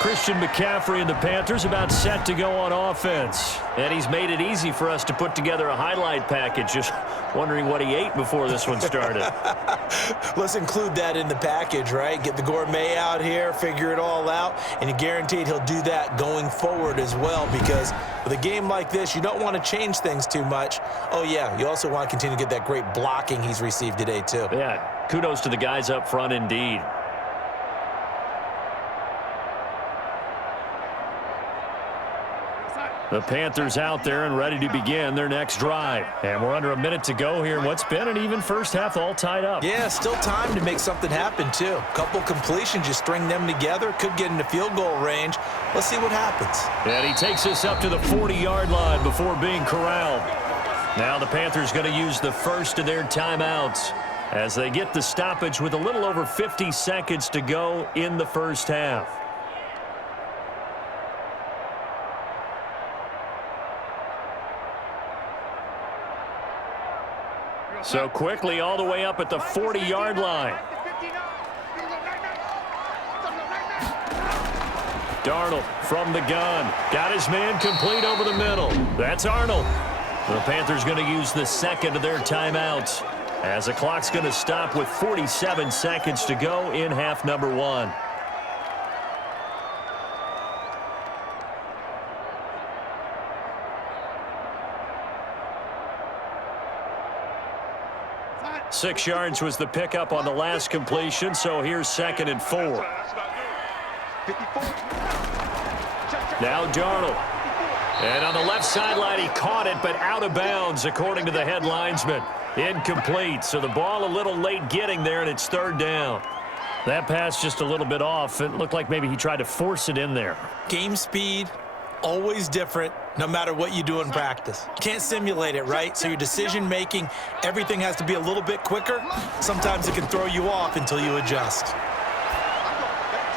Christian McCaffrey and the Panthers about set to go on offense. And he's made it easy for us to put together a highlight package. Just wondering what he ate before this one started. Let's include that in the package, right? Get the gourmet out here, figure it all out, and you're guaranteed he'll do that going forward as well because with a game like this, you don't want to change things too much. Oh, yeah, you also want to continue to get that great blocking he's received today, too. Yeah, kudos to the guys up front indeed. The Panthers out there and ready to begin their next drive. And we're under a minute to go here in what's been an even first half, all tied up. Yeah, still time to make something happen, too. A couple completions, you string them together, could get into field goal range. Let's see what happens. And he takes us up to the 40-yard line before being corralled. Now the Panthers going to use the first of their timeouts as they get the stoppage with a little over 50 seconds to go in the first half. So quickly all the way up at the 40-yard line. Darnold from the gun. Got his man complete over the middle. That's Arnold. The Panthers going to use the second of their timeouts as the clock's going to stop with 47 seconds to go in half number 1. 6 yards was the pickup on the last completion, so here's 2nd and 4. Now Darnold. And on the left sideline, he caught it, but out of bounds, according to the head linesman. Incomplete, so the ball a little late getting there, and it's 3rd down. That pass just a little bit off. It looked like maybe he tried to force it in there. Game speed, always different, no matter what you do in practice. Can't simulate it, right? So your decision-making, everything has to be a little bit quicker. Sometimes it can throw you off until you adjust.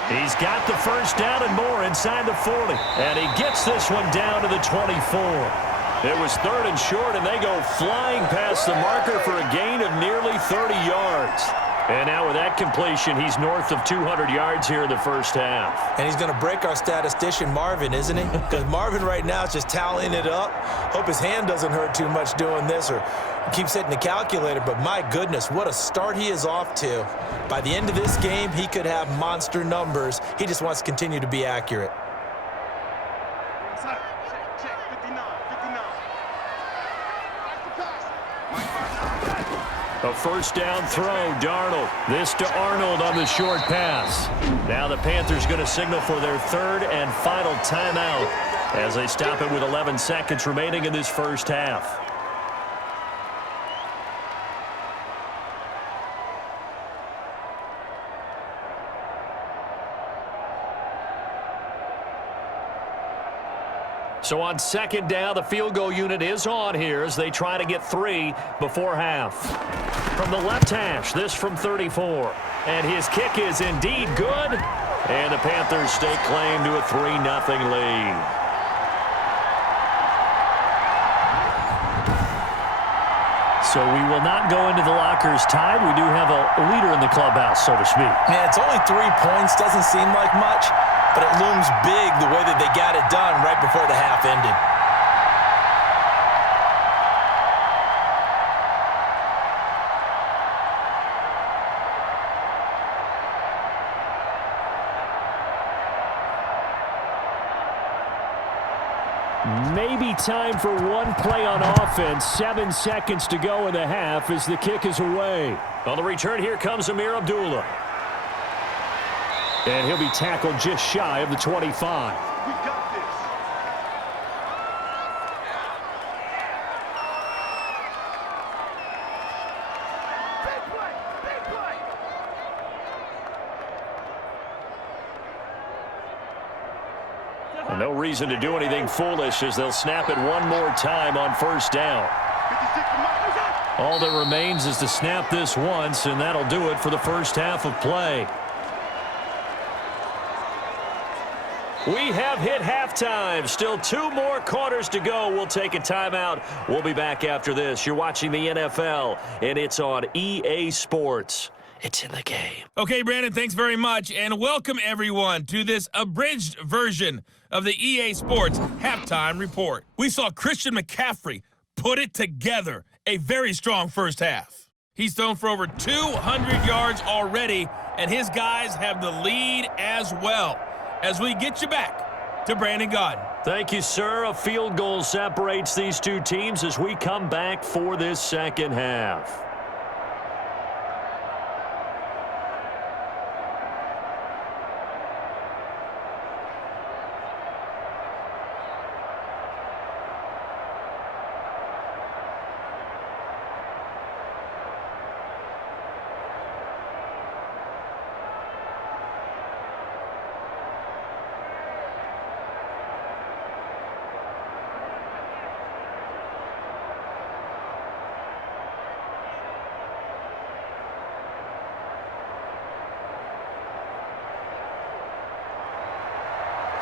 He's got the 1st down and more inside the 40. And he gets this one down to the 24. It was 3rd and short, and they go flying past the marker for a gain of nearly 30 yards. And now with that completion, he's north of 200 yards here in the first half. And he's going to break our statistician Marvin, isn't he? Because Marvin right now is just tallying it up. Hope his hand doesn't hurt too much doing this or keeps hitting the calculator. But my goodness, what a start he is off to. By the end of this game, he could have monster numbers. He just wants to continue to be accurate. A 1st down throw, Darnold. This to Arnold on the short pass. Now the Panthers going to signal for their 3rd and final timeout as they stop it with 11 seconds remaining in this first half. So on 2nd down, the field goal unit is on here as they try to get 3 before half. From the left hash, this from 34. And his kick is indeed good. And the Panthers stake claim to a 3-0 lead. So we will not go into the lockers tied. We do have a leader in the clubhouse, so to speak. Yeah, it's only 3 points. Doesn't seem like much. But it looms big the way that they got it done right before the half ended. Maybe time for one play on offense. 7 seconds to go in the half as the kick is away. On the return, here comes Amir Abdullah. And he'll be tackled just shy of the 25. We got this. Big play, big play. And no reason to do anything foolish as they'll snap it one more time on 1st down. All that remains is to snap this once, and that'll do it for the first half of play. We have hit halftime. Still 2 more quarters to go. We'll take a timeout. We'll be back after this. You're watching the NFL, and it's on EA Sports. It's in the game. Okay, Brandon, thanks very much, and welcome everyone to this abridged version of the EA Sports Halftime Report. We saw Christian McCaffrey put it together. A very strong first half. He's thrown for over 200 yards already, and his guys have the lead as well. As we get you back to Brandon Godden. Thank you, sir. A field goal separates these 2 teams as we come back for this second half.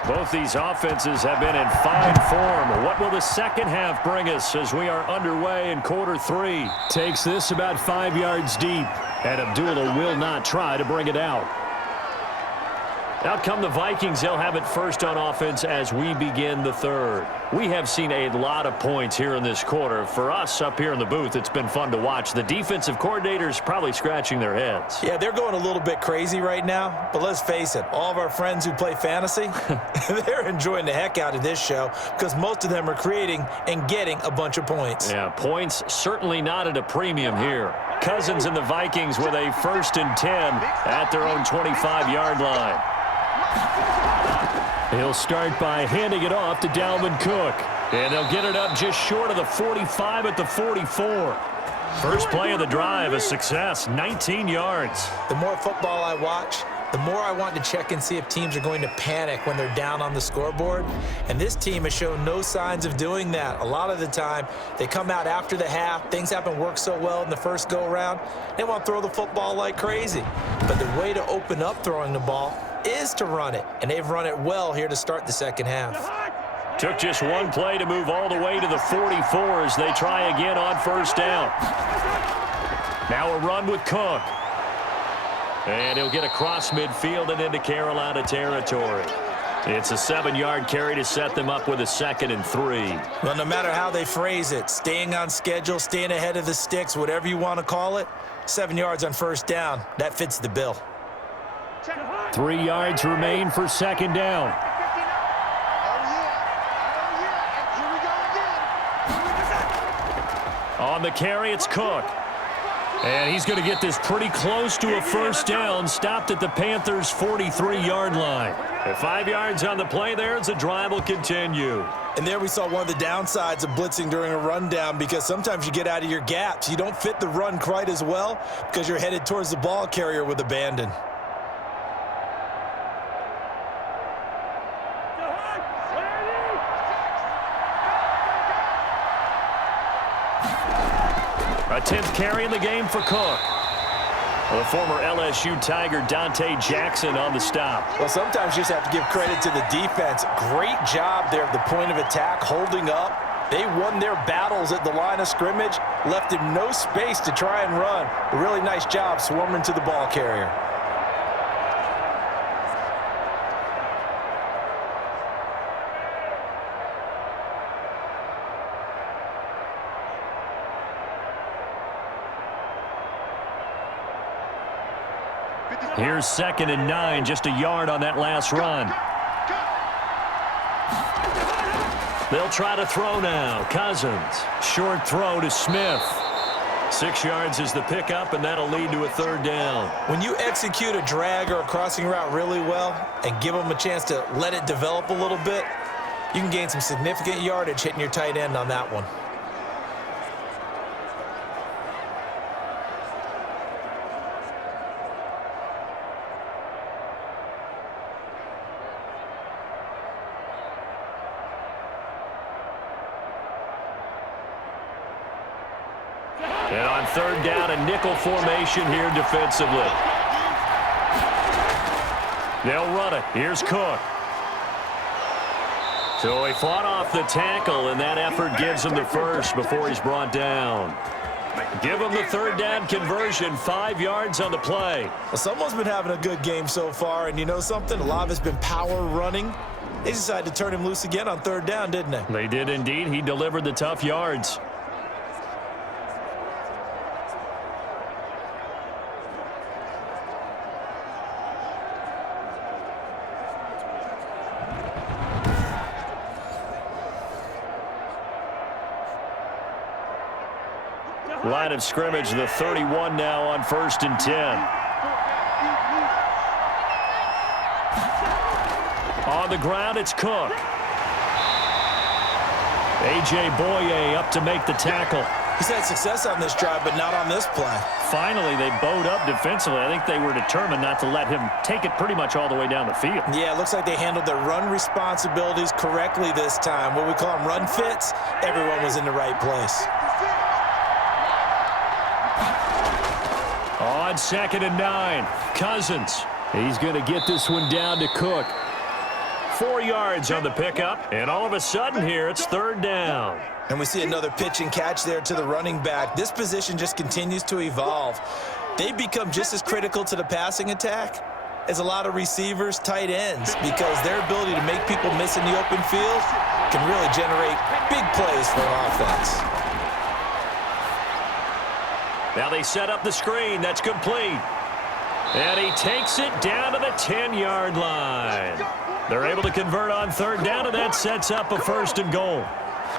Both these offenses have been in fine form. What will the second half bring us as we are underway in quarter 3? Takes this about 5 yards deep, and Abdullah will not try to bring it out. Out come the Vikings. They'll have it first on offense as we begin the 3rd. We have seen a lot of points here in this quarter. For us up here in the booth, it's been fun to watch. The defensive coordinators probably scratching their heads. Yeah, they're going a little bit crazy right now. But let's face it, all of our friends who play fantasy, they're enjoying the heck out of this show because most of them are creating and getting a bunch of points. Yeah, points certainly not at a premium here. Cousins and the Vikings with a 1st and 10 at their own 25-yard line. He'll start by handing it off to Dalvin Cook. And they'll get it up just short of the 45 at the 44. First play of the drive, a success, 19 yards. The more football I watch, the more I want to check and see if teams are going to panic when they're down on the scoreboard. And this team has shown no signs of doing that. A lot of the time, they come out after the half. Things haven't worked so well in the first go-around. They want to throw the football like crazy. But the way to open up throwing the ball is to run it. And they've run it well here to start the second half. Took just one play to move all the way to the 44 as they try again on 1st down. Now a run with Cook. And he'll get across midfield and into Carolina territory. It's a 7-yard carry to set them up with a 2nd and 3. Well, no matter how they phrase it, staying on schedule, staying ahead of the sticks, whatever you want to call it, 7 yards on 1st down, that fits the bill. 3 yards remain for 2nd down. On the carry, it's Cook. And he's going to get this pretty close to a 1st down, stopped at the Panthers' 43-yard line. At 5 yards on the play there, as the drive will continue. And there we saw one of the downsides of blitzing during a rundown, because sometimes you get out of your gaps. You don't fit the run quite as well because you're headed towards the ball carrier with abandon. A 10th carry in the game for Cook. The former LSU Tiger Dante Jackson on the stop. Well, sometimes you just have to give credit to the defense. Great job there at the point of attack, holding up. They won their battles at the line of scrimmage, left him no space to try and run. A really nice job swarming to the ball carrier. Here's 2nd and 9, just a yard on that last run. They'll try to throw now. Cousins, short throw to Smith. 6 yards is the pickup, and that'll lead to a 3rd down. When you execute a drag or a crossing route really well and give them a chance to let it develop a little bit, you can gain some significant yardage hitting your tight end on that one. And on 3rd down, a nickel formation here defensively. They'll run it. Here's Cook. So he fought off the tackle, and that effort gives him the 1st before he's brought down. Give him the 3rd down conversion, 5 yards on the play. Well, someone's been having a good game so far, and you know something? A lot of it's been power running. They decided to turn him loose again on 3rd down, didn't they? They did indeed. He delivered the tough yards. Line of scrimmage, the 31 now on 1st and 10. On the ground, it's Cook. A.J. Boye up to make the tackle. He's had success on this drive, but not on this play. Finally, they bowed up defensively. I think they were determined not to let him take it pretty much all the way down the field. Yeah, it looks like they handled their run responsibilities correctly this time. What we call them run fits, everyone was in the right place. On 2nd and 9, Cousins. He's going to get this one down to Cook. 4 yards on the pickup, and all of a sudden here, it's 3rd down. And we see another pitch and catch there to the running back. This position just continues to evolve. They become just as critical to the passing attack as a lot of receivers, tight ends, because their ability to make people miss in the open field can really generate big plays for an offense. Now they set up the screen. That's complete. And he takes it down to the 10-yard line. They're able to convert on 3rd down, and that sets up a 1st and goal.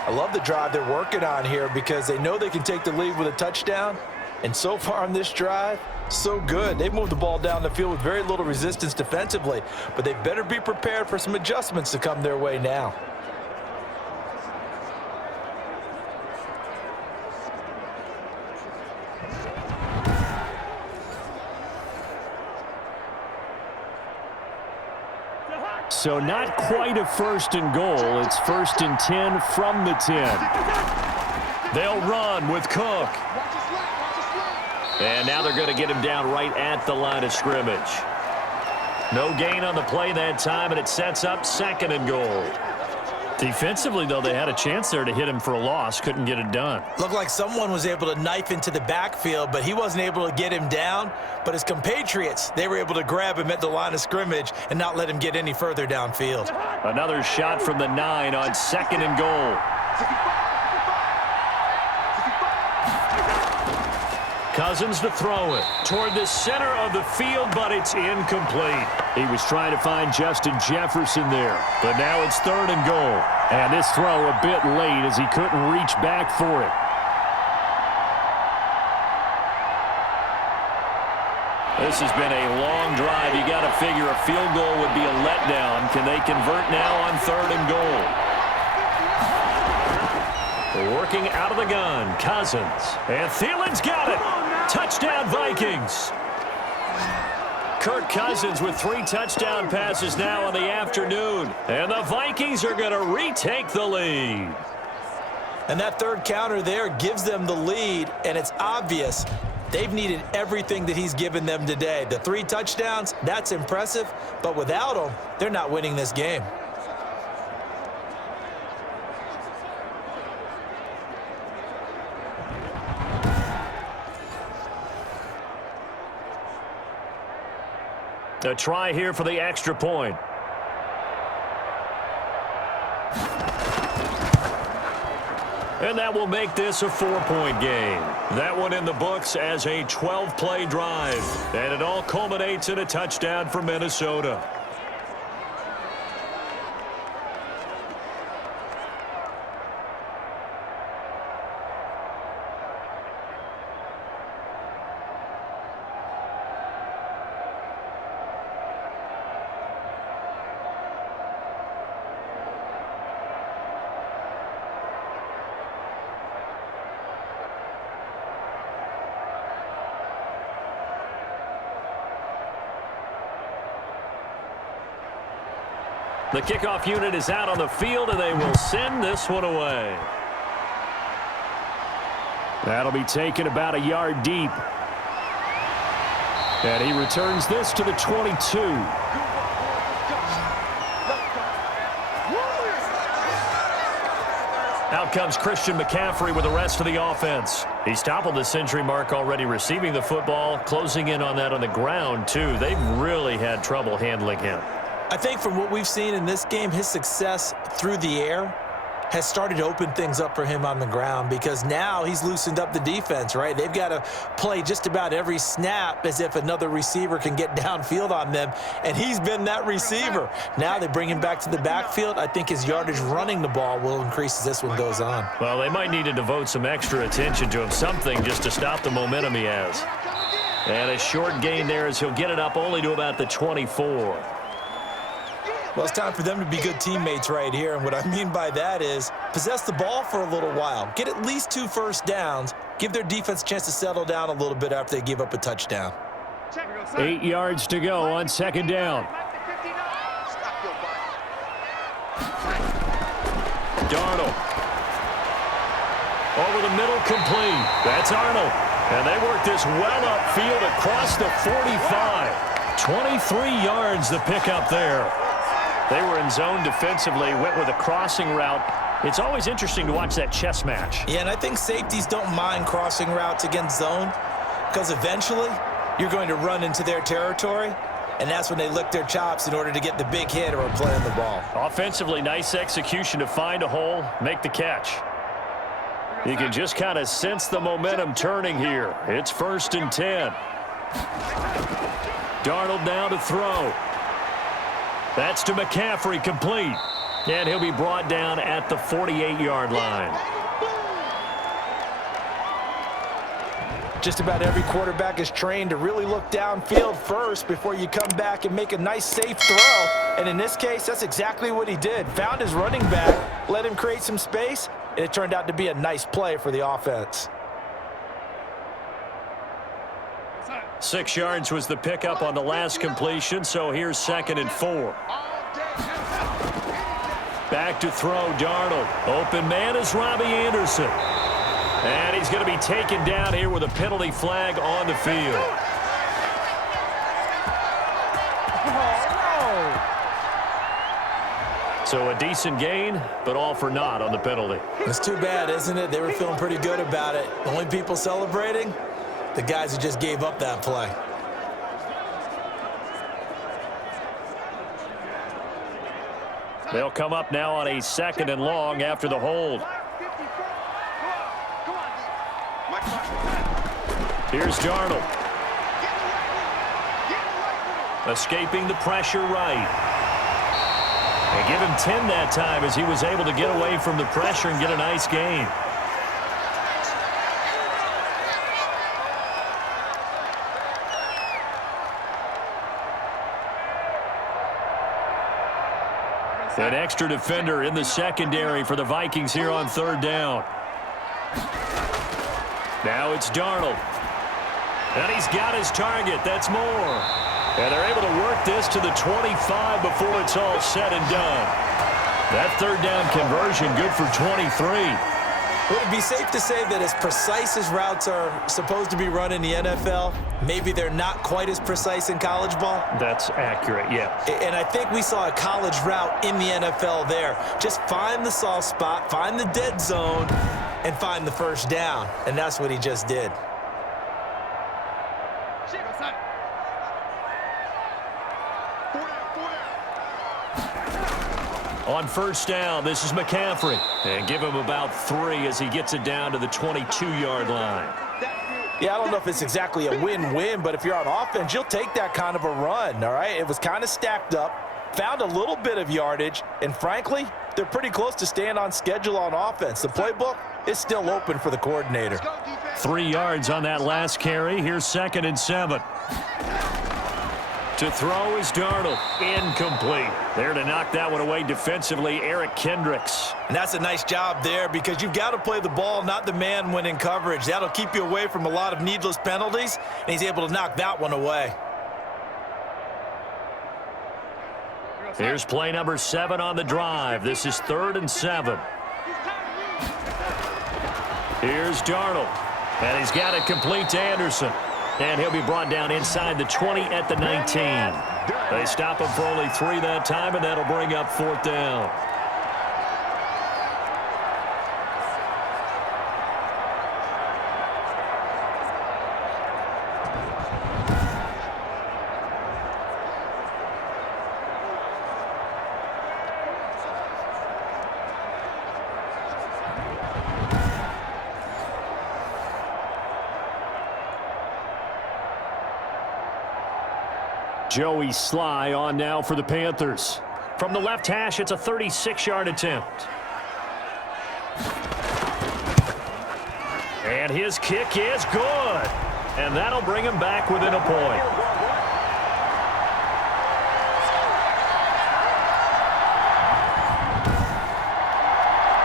I love the drive they're working on here because they know they can take the lead with a touchdown, And so far on this drive, so good. They've moved the ball down the field with very little resistance defensively, but they better be prepared for some adjustments to come their way now. So not quite a 1st and goal. It's 1st and 10 from the 10. They'll run with Cook. And now they're going to get him down right at the line of scrimmage. No gain on the play that time, and it sets up 2nd and goal. Defensively, though, they had a chance there to hit him for a loss. Couldn't get it done. Looked like someone was able to knife into the backfield, but he wasn't able to get him down. But his compatriots, they were able to grab him at the line of scrimmage and not let him get any further downfield. Another shot from the 9 on 2nd and goal. Cousins to throw it toward the center of the field, but it's incomplete. He was trying to find Justin Jefferson there, but now it's 3rd and goal. And this throw a bit late as he couldn't reach back for it. This has been a long drive. You got to figure a field goal would be a letdown. Can they convert now on 3rd and goal? Working out of the gun, Cousins. And Thielen's got it. Touchdown, Vikings. Kirk Cousins with 3 touchdown passes now in the afternoon. And the Vikings are going to retake the lead. And that 3rd counter there gives them the lead, and it's obvious they've needed everything that he's given them today. The 3 touchdowns, that's impressive, but without them, they're not winning this game. A try here for the extra point. And that will make this a 4-point game. That one in the books as a 12-play drive. And it all culminates in a touchdown for Minnesota. The kickoff unit is out on the field, and they will send this one away. That'll be taken about a yard deep. And he returns this to the 22. Out comes Christian McCaffrey with the rest of the offense. He's toppled the century mark already receiving the football, closing in on that on the ground, too. They've really had trouble handling him. I think from what we've seen in this game, his success through the air has started to open things up for him on the ground, because now he's loosened up the defense, right? They've got to play just about every snap as if another receiver can get downfield on them, and he's been that receiver. Now they bring him back to the backfield. I think his yardage running the ball will increase as this one goes on. Well, they might need to devote some extra attention to him, something just to stop the momentum he has. And a short gain there as he'll get it up only to about the 24. Well, it's time for them to be good teammates right here, and what I mean by that is possess the ball for a little while, get at least 2 first downs, give their defense a chance to settle down a little bit after they give up a touchdown. 8 yards to go on 2nd down. Darnold. Over the middle, complete. That's Arnold. And they work this well upfield across the 45. 23 yards the pickup there. They were in zone defensively, went with a crossing route. It's always interesting to watch that chess match. Yeah, and I think safeties don't mind crossing routes against zone, because eventually you're going to run into their territory, and that's when they lick their chops in order to get the big hit or a play on the ball. Offensively, nice execution to find a hole, make the catch. You can just kind of sense the momentum turning here. It's 1st and 10. Darnold now to throw. That's to McCaffrey, complete. And he'll be brought down at the 48-yard line. Just about every quarterback is trained to really look downfield first before you come back and make a nice, safe throw. And in this case, that's exactly what he did. Found his running back, let him create some space, and it turned out to be a nice play for the offense. 6 yards was the pickup on the last completion, so here's 2nd and 4. Back to throw, Darnold. Open man is Robbie Anderson. And he's going to be taken down here with a penalty flag on the field. So a decent gain, but all for naught on the penalty. It's too bad, isn't it? They were feeling pretty good about it. The only people celebrating, the guys who just gave up that play. They'll come up now on a 2nd and long after the hold. Here's Darnold. Escaping the pressure right. And give him 10 that time as he was able to get away from the pressure and get a nice gain. An extra defender in the secondary for the Vikings here on 3rd down. Now it's Darnold. And he's got his target. That's more. And they're able to work this to the 25 before it's all said and done. That 3rd down conversion good for 23. Would it be safe to say that as precise as routes are supposed to be run in the NFL, maybe they're not quite as precise in college ball? That's accurate, yeah. And I think we saw a college route in the NFL there. Just find the soft spot, find the dead zone, and find the 1st down. And that's what he just did. On 1st down, this is McCaffrey. And give him about 3 as he gets it down to the 22-yard line. Yeah, I don't know if it's exactly a win-win, but if you're on offense, you'll take that kind of a run, all right? It was kind of stacked up, found a little bit of yardage, and frankly, they're pretty close to staying on schedule on offense. The playbook is still open for the coordinator. 3 yards on that last carry. Here's 2nd and 7. To throw is Darnold. Incomplete. There to knock that one away defensively, Eric Kendricks. And that's a nice job there because you've got to play the ball, not the man when in coverage. That'll keep you away from a lot of needless penalties, and he's able to knock that one away. Here's play number 7 on the drive. This is 3rd and 7. Here's Darnold. And he's got it complete to Anderson. And he'll be brought down inside the 20 at the 19. They stop him for only 3 that time, and that'll bring up 4th down. Joey Sly on now for the Panthers. From the left hash, it's a 36-yard attempt. And his kick is good. And that'll bring him back within a point.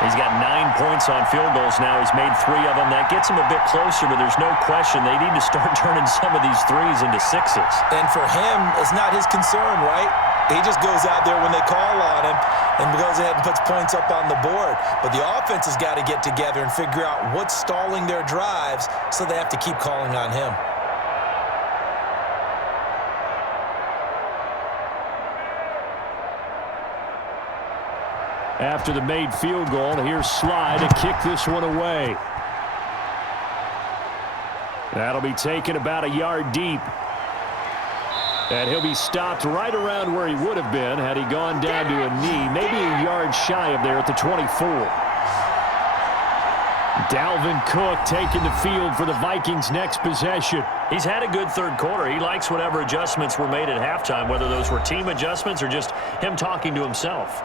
He's got 9 points on field goals now. He's made 3 of them. That gets him a bit closer, but there's no question they need to start turning some of these 3s into 6s. And for him, it's not his concern, right? He just goes out there when they call on him and goes ahead and puts points up on the board. But the offense has got to get together and figure out what's stalling their drives, so they have to keep calling on him. After the made field goal, here's Sly to kick this one away. That'll be taken about a yard deep. And he'll be stopped right around where he would have been had he gone down to a knee, maybe a yard shy of there at the 24. Dalvin Cook taking the field for the Vikings' next possession. He's had a good 3rd quarter. He likes whatever adjustments were made at halftime, whether those were team adjustments or just him talking to himself.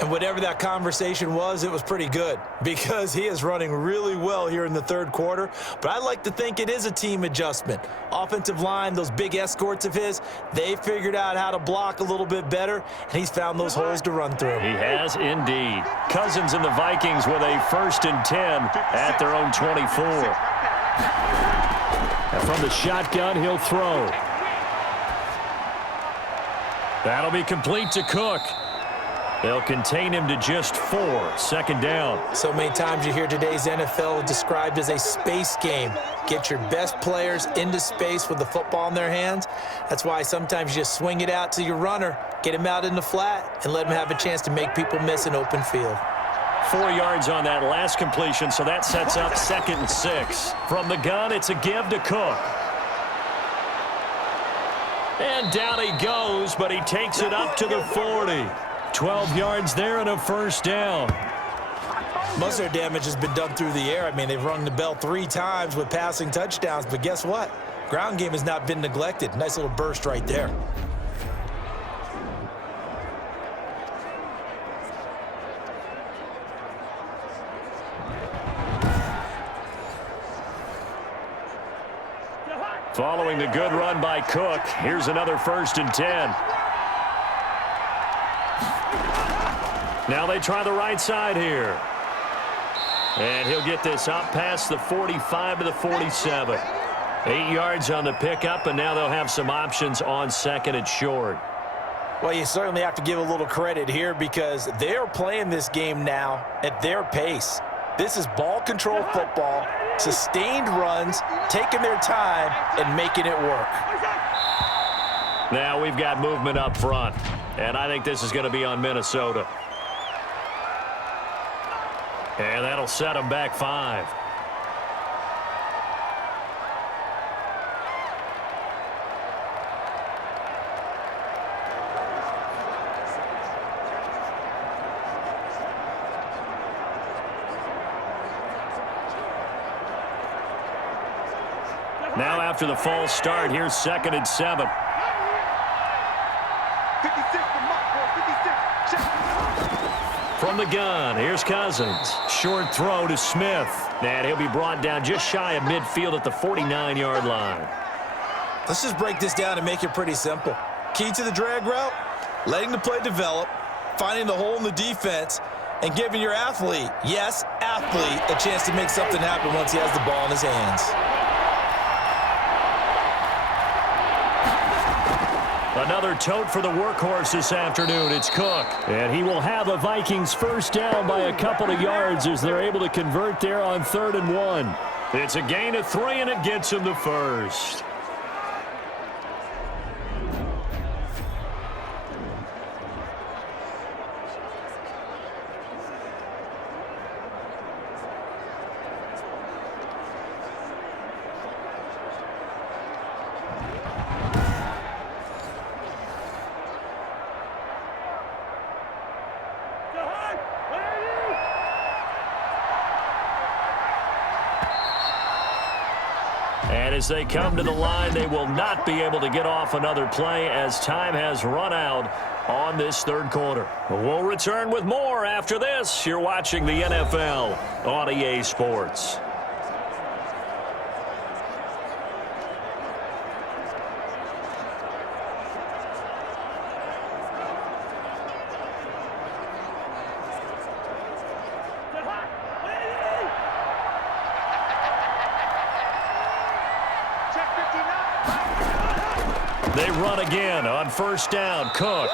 And whatever that conversation was, it was pretty good because he is running really well here in the third quarter. But I like to think it is a team adjustment. Offensive line, those big escorts of his, they figured out how to block a little bit better, and he's found those holes to run through. He has indeed. Cousins and the Vikings with a 1st and 10 at their own 24. And from the shotgun, he'll throw. That'll be complete to Cook. They'll contain him to just 4. 2nd down. So many times you hear today's NFL described as a space game. Get your best players into space with the football in their hands. That's why sometimes you just swing it out to your runner, get him out in the flat, and let him have a chance to make people miss an open field. 4 yards on that last completion, so that sets up 2nd and 6. From the gun, it's a give to Cook. And down he goes, but he takes it up to the 40. 12 yards there and a 1st down. Most of their damage has been done through the air. I mean, they've rung the bell 3 times with passing touchdowns, but guess what? Ground game has not been neglected. Nice little burst right there. Following the good run by Cook, here's another 1st and 10. Now they try the right side here. And he'll get this up past the 45 to the 47. 8 yards on the pickup, and now they'll have some options on 2nd and short. Well, you certainly have to give a little credit here because they're playing this game now at their pace. This is ball control football, sustained runs, taking their time, and making it work. Now we've got movement up front, and I think this is going to be on Minnesota. And that'll set them back 5. Now after the false start, here's 2nd and 7. 56 to Mark, 56. Check. From the gun, here's Cousins. Short throw to Smith. And he'll be brought down just shy of midfield at the 49-yard line. Let's just break this down and make it pretty simple. Key to the drag route, letting the play develop, finding the hole in the defense, and giving your athlete, yes, athlete, a chance to make something happen once he has the ball in his hands. Another tote for the workhorse this afternoon. It's Cook. And he will have a Vikings 1st down by a couple of yards as they're able to convert there on 3rd and 1. It's a gain of 3, and it gets him the 1st. And as they come to the line, they will not be able to get off another play as time has run out on this 3rd quarter. We'll return with more after this. You're watching the NFL on EA Sports. They run again on 1st down. Cook.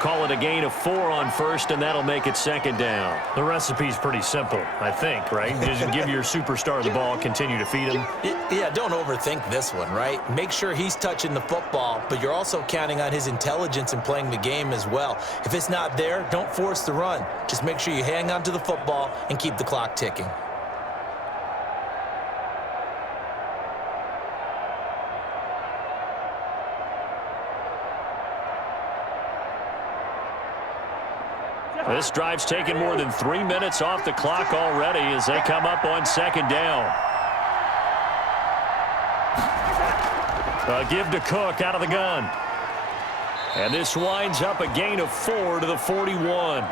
Call it a gain of 4 on 1st, and that'll make it 2nd down. The recipe's pretty simple, I think, right? Just give your superstar the ball, continue to feed him. Yeah, don't overthink this one, right? Make sure he's touching the football, but you're also counting on his intelligence in playing the game as well. If it's not there, don't force the run. Just make sure you hang on to the football and keep the clock ticking. This drive's taken more than 3 minutes off the clock already as they come up on 2nd down. A give to Cook out of the gun. And this winds up a gain of 4 to the 41.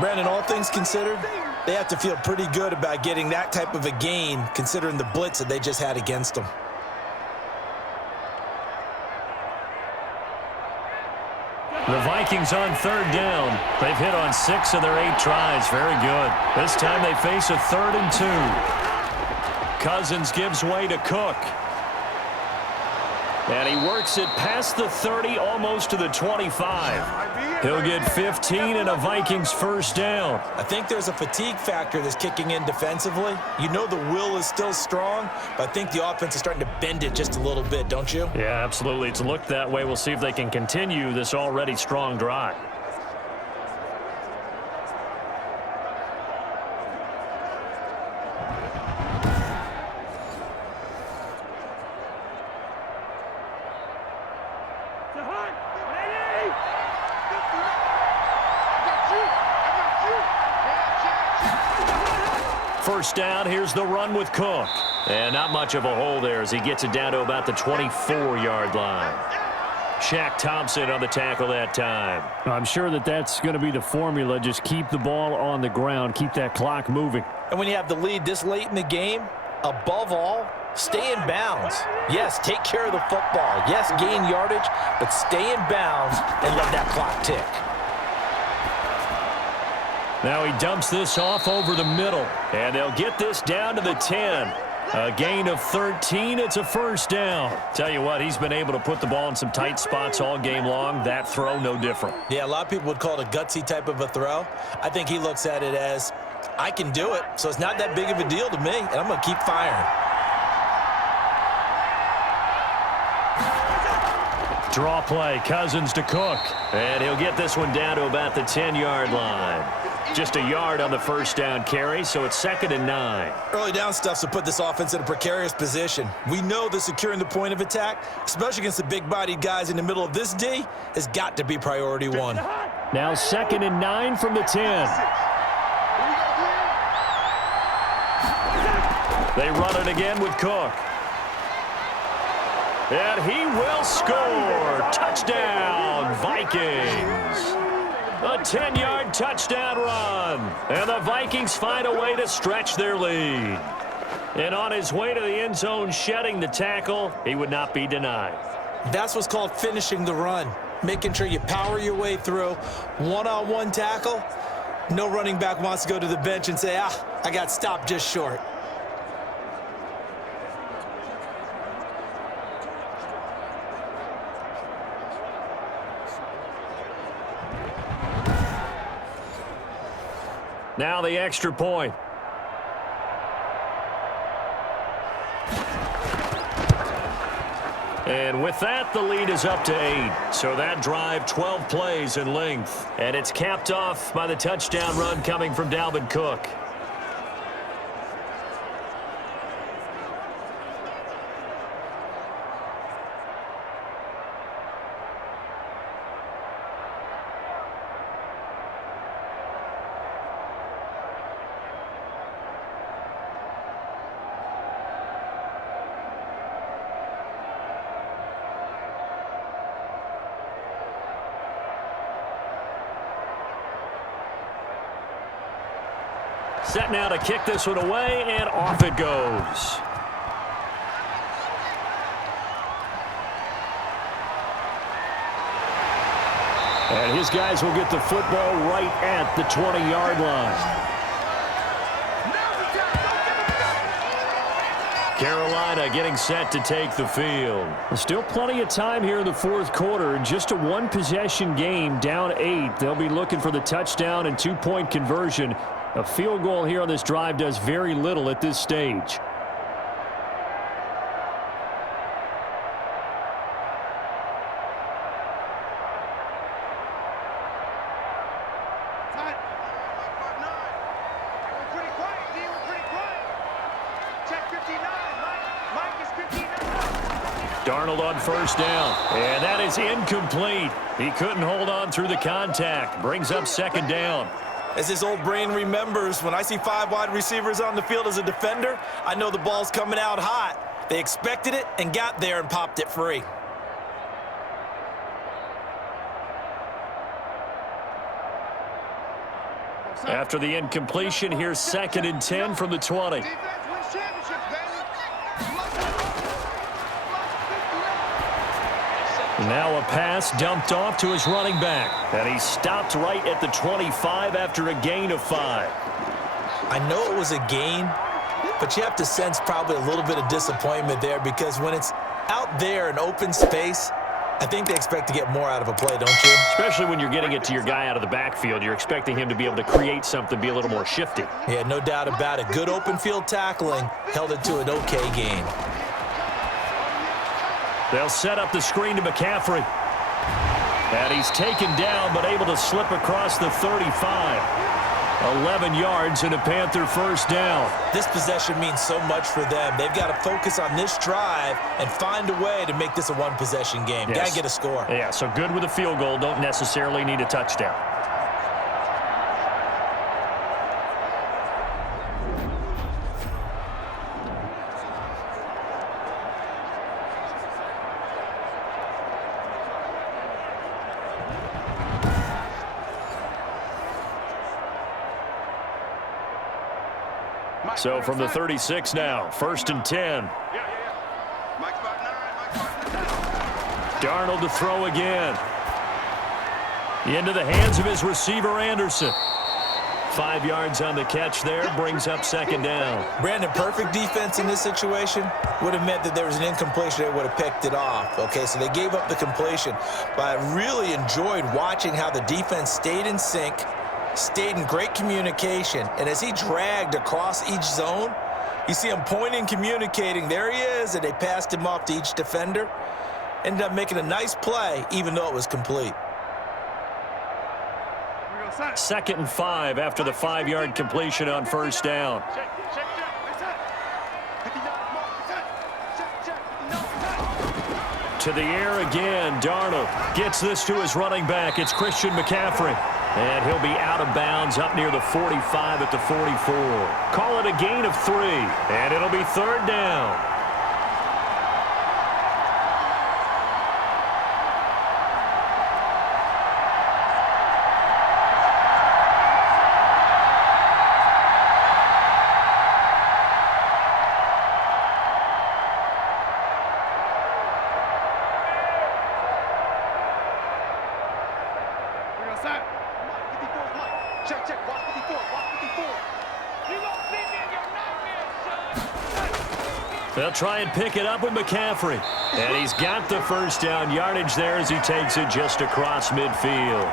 Brandon, all things considered, they have to feel pretty good about getting that type of a gain considering the blitz that they just had against them. The Vikings on 3rd down. They've hit on 6 of their 8 tries. Very good. This time they face a 3rd and 2. Cousins gives way to Cook. And he works it past the 30, almost to the 25. He'll get 15 and a Vikings first down. I think there's a fatigue factor that's kicking in defensively. You know the will is still strong, but I think the offense is starting to bend it just a little bit, don't you? Yeah, absolutely. It's looked that way. We'll see if they can continue this already strong drive. First down, here's the run with Cook. And not much of a hole there as he gets it down to about the 24-yard line. Shaq Thompson on the tackle that time. I'm sure that's going to be the formula. Just keep the ball on the ground. Keep that clock moving. And when you have the lead this late in the game, above all, stay in bounds. Yes, take care of the football. Yes, gain yardage, but stay in bounds and let that clock tick. Now he dumps this off over the middle, and they'll get this down to the 10. A gain of 13. It's a first down. Tell you what, he's been able to put the ball in some tight spots all game long. That throw, no different. Yeah, a lot of people would call it a gutsy type of a throw. I think he looks at it as, I can do it, so it's not that big of a deal to me, and I'm going to keep firing. Draw play, Cousins to Cook. And he'll get this one down to about the 10-yard line. Just a yard on the first down carry, so it's 2nd and 9. Early down stuff to put this offense in a precarious position. We know that securing the point of attack, especially against the big-bodied guys in the middle of this D, has got to be priority 1. Now 2nd and 9 from the 10. They run it again with Cook. And he will score. Touchdown, Vikings. A 10-yard touchdown run. And the Vikings find a way to stretch their lead. And on his way to the end zone, shedding the tackle, he would not be denied. That's what's called finishing the run. Making sure you power your way through. One-on-one tackle. No running back wants to go to the bench and say, I got stopped just short. Now the extra point. And with that, the lead is up to 8. So that drive, 12 plays in length. And it's capped off by the touchdown run coming from Dalvin Cook. Set now to kick this one away, and off it goes. And his guys will get the football right at the 20-yard line. Carolina getting set to take the field. Still plenty of time here in the fourth quarter. Just a one-possession game, down 8. They'll be looking for the touchdown and two-point conversion. A field goal here on this drive does very little at this stage. Darnold on first down, and that is incomplete. He couldn't hold on through the contact. Brings up 2nd down. As his old brain remembers, when I see 5 wide receivers on the field as a defender, I know the ball's coming out hot. They expected it and got there and popped it free. After the incompletion, here's 2nd and 10 from the 20. Defense wins championships, baby. Now a pass dumped off to his running back. And he stopped right at the 25 after a gain of 5. I know it was a gain, but you have to sense probably a little bit of disappointment there because when it's out there in open space, I think they expect to get more out of a play, don't you? Especially when you're getting it to your guy out of the backfield. You're expecting him to be able to create something, be a little more shifty. Yeah, no doubt about it. Good open field tackling held it to an okay gain. They'll set up the screen to McCaffrey. And he's taken down, but able to slip across the 35. 11 yards and a Panther first down. This possession means so much for them. They've got to focus on this drive and find a way to make this a one-possession game. Yes. Got to get a score. Yeah, so good with a field goal. Don't necessarily need a touchdown. So from the 36 now, 1st and 10. Darnold to throw again. Into the hands of his receiver, Anderson. 5 yards on the catch there, brings up 2nd down. Brandon, perfect defense in this situation would have meant that there was an incompletion. They would have picked it off. Okay, so they gave up the completion. But I really enjoyed watching how the defense stayed in sync, stayed in great communication, and as he dragged across each zone, you see him pointing, communicating. There he is, and they passed him off to each defender. Ended up making a nice play, even though it was complete. 2nd and 5 after the 5-yard completion on 1st down. To the air again, Darnold gets this to his running back. It's Christian McCaffrey. And he'll be out of bounds up near the 45 at the 44. Call it a gain of 3, and it'll be 3rd down. They'll try and pick it up with McCaffrey. And he's got the first down yardage there as he takes it just across midfield.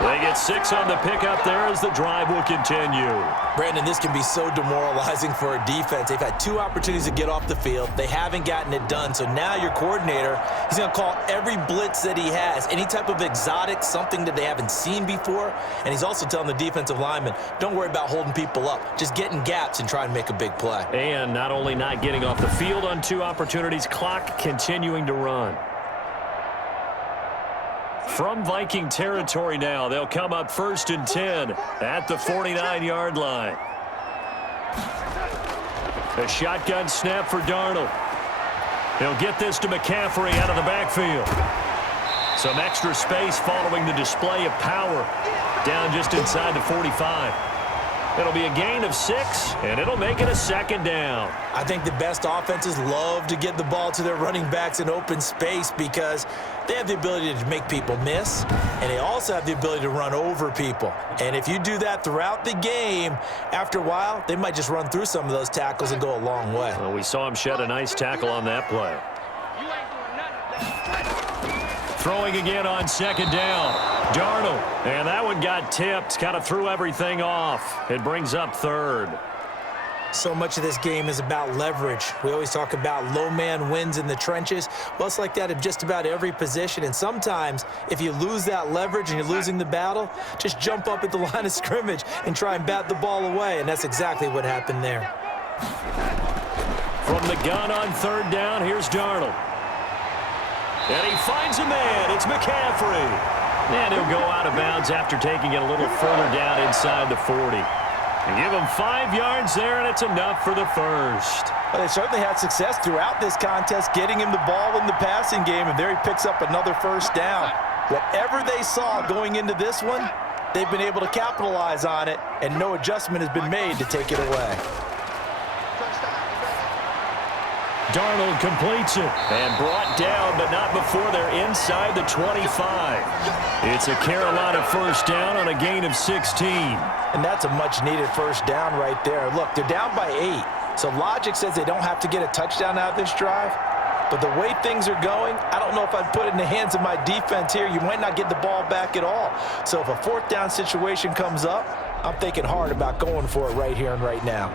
They get 6 on the pickup there as the drive will continue. Brandon, this can be so demoralizing for a defense. They've had 2 opportunities to get off the field. They haven't gotten it done. So now your coordinator, he's going to call every blitz that he has, any type of exotic, something that they haven't seen before. And he's also telling the defensive lineman, don't worry about holding people up. Just get in gaps and try and make a big play. And not only not getting off the field on 2 opportunities, clock continuing to run. From Viking territory now, they'll come up 1st and 10 at the 49-yard line. A shotgun snap for Darnold. He'll get this to McCaffrey out of the backfield. Some extra space following the display of power down just inside the 45. It'll be a gain of 6, and it'll make it a 2nd down. I think the best offenses love to get the ball to their running backs in open space because they have the ability to make people miss, and they also have the ability to run over people. And if you do that throughout the game, after a while, they might just run through some of those tackles and go a long way. Well, we saw him shed a nice tackle on that play. Throwing again on 2nd down. Darnold, and that one got tipped, kind of threw everything off. It brings up 3rd. So much of this game is about leverage. We always talk about low man wins in the trenches. Well, it's like that in just about every position. And sometimes, if you lose that leverage and you're losing the battle, just jump up at the line of scrimmage and try and bat the ball away. And that's exactly what happened there. From the gun on 3rd down, here's Darnold. And he finds a man. It's McCaffrey. And he'll go out of bounds after taking it a little further down inside the 40. And give him 5 yards there, and it's enough for the first. Well, they certainly had success throughout this contest, getting him the ball in the passing game, and there he picks up another first down. Whatever they saw going into this one, they've been able to capitalize on it, and no adjustment has been made to take it away. Darnold completes it and brought down, but not before they're inside the 25. It's a Carolina first down on a gain of 16. And that's a much-needed first down right there. Look, they're down by 8, so logic says they don't have to get a touchdown out of this drive. But the way things are going, I don't know if I'd put it in the hands of my defense here. You might not get the ball back at all. So if a fourth down situation comes up, I'm thinking hard about going for it right here and right now.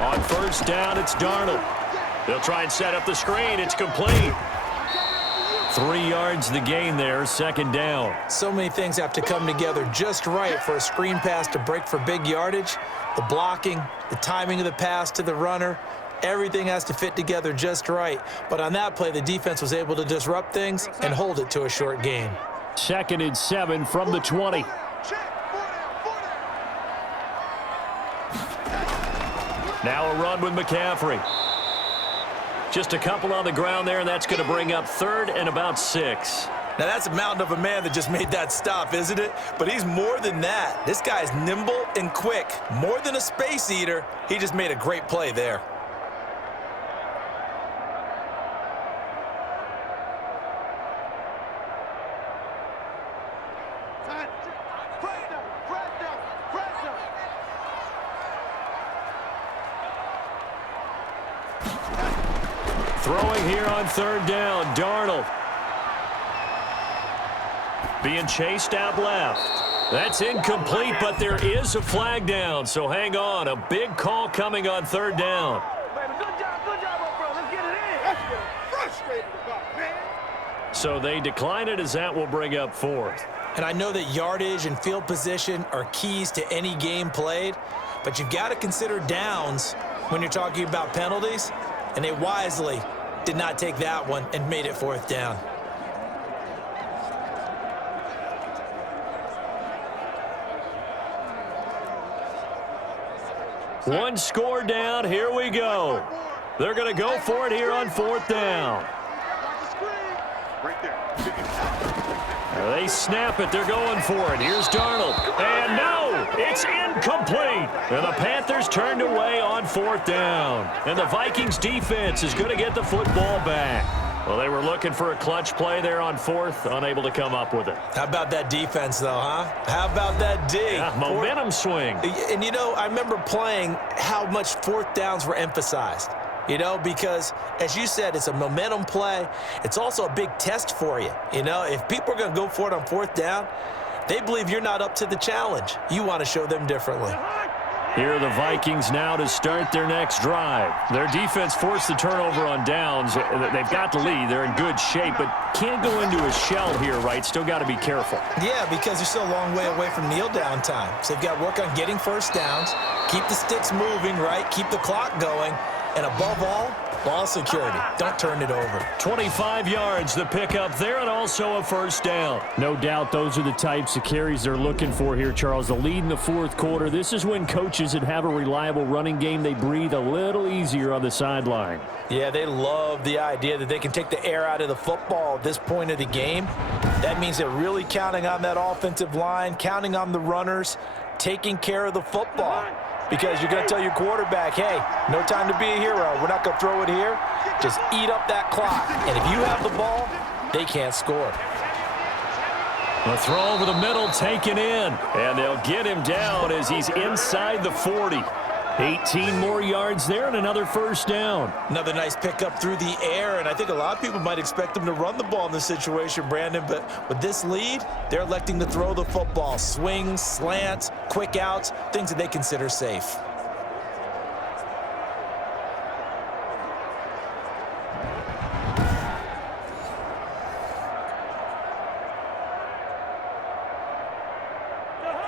On first down, it's Darnold. They'll try and set up the screen. It's complete. 3 yards the gain there, second down. So many things have to come together just right for a screen pass to break for big yardage. The blocking, the timing of the pass to the runner, everything has to fit together just right. But on that play, the defense was able to disrupt things and hold it to a short gain. 2nd and 7 from the 20. Now a run with McCaffrey. Just a couple on the ground there, and that's going to bring up 3rd and about 6. Now, that's a mountain of a man that just made that stop, isn't it? But he's more than that. This guy's nimble and quick. More than a space eater, he just made a great play there. Throwing here on 3rd down, Darnold. Being chased out left. That's incomplete, but there is a flag down, so hang on. A big call coming on 3rd down. So they decline it as that will bring up 4th. And I know that yardage and field position are keys to any game played, but you've got to consider downs when you're talking about penalties, and they wisely did not take that one and made it 4th down. One score down, here we go. They're going to go for it here on 4th down. They snap it, they're going for it. Here's Darnold, and no, it's incomplete. And the Panthers turned away on 4th down. And the Vikings defense is going to get the football back. Well, they were looking for a clutch play there on 4th, unable to come up with it. How about that defense, though, huh? How about that D? Yeah, momentum swing. And, you know, I remember playing how much 4th downs were emphasized. You know, because, as you said, it's a momentum play. It's also a big test for you. You know, if people are going to go for it on 4th down, they believe you're not up to the challenge. You want to show them differently. Here are the Vikings now to start their next drive. Their defense forced the turnover on downs. They've got the lead. They're in good shape, but can't go into a shell here, right? Still got to be careful. Yeah, because they're still a long way away from kneel down time. So they've got to work on getting first downs, keep the sticks moving, right? Keep the clock going. And above all, ball security. Don't turn it over. 25 yards, the pickup there, and also a first down. No doubt those are the types of carries they're looking for here, Charles. The lead in the 4th quarter. This is when coaches that have a reliable running game, they breathe a little easier on the sideline. Yeah, they love the idea that they can take the air out of the football at this point of the game. That means they're really counting on that offensive line, counting on the runners, taking care of the football. Because you're going to tell your quarterback, hey, no time to be a hero. We're not going to throw it here. Just eat up that clock. And if you have the ball, they can't score. A throw over the middle taken in. And they'll get him down as he's inside the 40. 18 more yards there and another first down. Another nice pickup through the air, and I think a lot of people might expect them to run the ball in this situation, Brandon, but with this lead, they're electing to throw the football. Swings, slants, quick outs, things that they consider safe.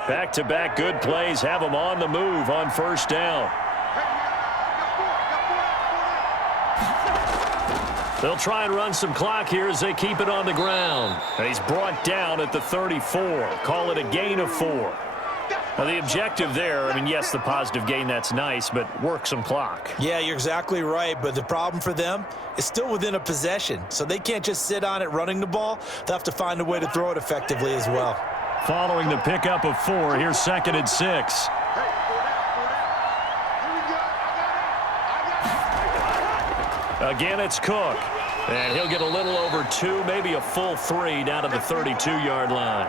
Back-to-back good plays have them on the move on first down. They'll try and run some clock here as they keep it on the ground. And he's brought down at the 34. Call it a gain of 4. Now, the objective there, I mean, yes, the positive gain, that's nice, but work some clock. Yeah, you're exactly right, but the problem for them is still within a possession, so they can't just sit on it running the ball. They'll have to find a way to throw it effectively as well. Following the pickup of 4, here's 2nd and 6. Again, it's Cook, and he'll get a little over 2, maybe a full 3 down to the 32-yard line.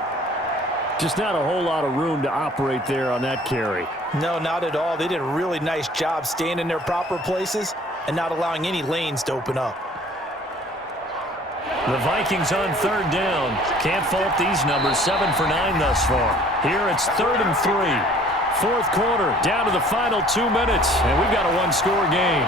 Just not a whole lot of room to operate there on that carry. No, not at all. They did a really nice job staying in their proper places and not allowing any lanes to open up. The Vikings on 3rd down. Can't fault these numbers. 7 for 9 thus far. Here it's 3rd and 3. 4th quarter, down to the final 2 minutes, and we've got a one-score game.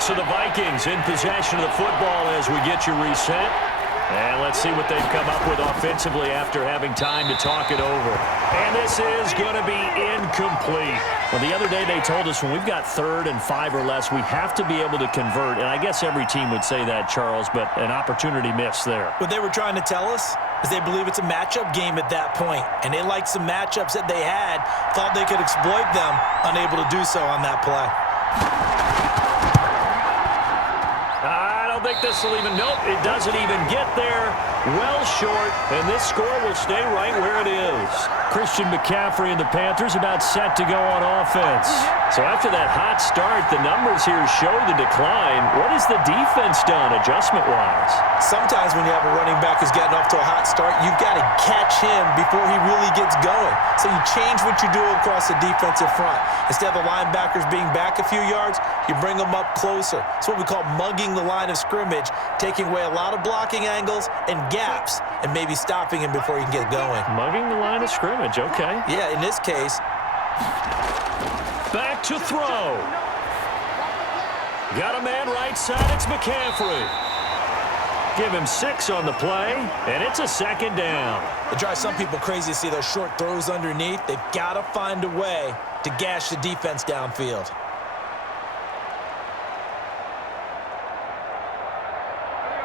So the Vikings in possession of the football as we get you reset. And let's see what they've come up with offensively after having time to talk it over. And this is going to be incomplete. Well, the other day they told us when we've got 3rd and 5 or less, we have to be able to convert. And I guess every team would say that, Charles, but an opportunity missed there. What they were trying to tell us is they believe it's a matchup game at that point. And they liked some matchups that they had, thought they could exploit them, unable to do so on that play. I think this will even, nope, it doesn't even get there. Well short, and this score will stay right where it is. Christian McCaffrey and the Panthers about set to go on offense. So after that hot start, the numbers here show the decline. What has the defense done adjustment-wise? Sometimes when you have a running back who's getting off to a hot start, you've got to catch him before he really gets going. So you change what you do across the defensive front. Instead of the linebackers being back a few yards, you bring them up closer. It's what we call mugging the line of scrimmage, taking away a lot of blocking angles and gaps and maybe stopping him before he can get going. Mugging the line of scrimmage, okay. Yeah, in this case. Back to throw. Got a man right side, it's McCaffrey. Give him 6 on the play, and it's a 2nd down. It drives some people crazy to see those short throws underneath. They've got to find a way to gash the defense downfield.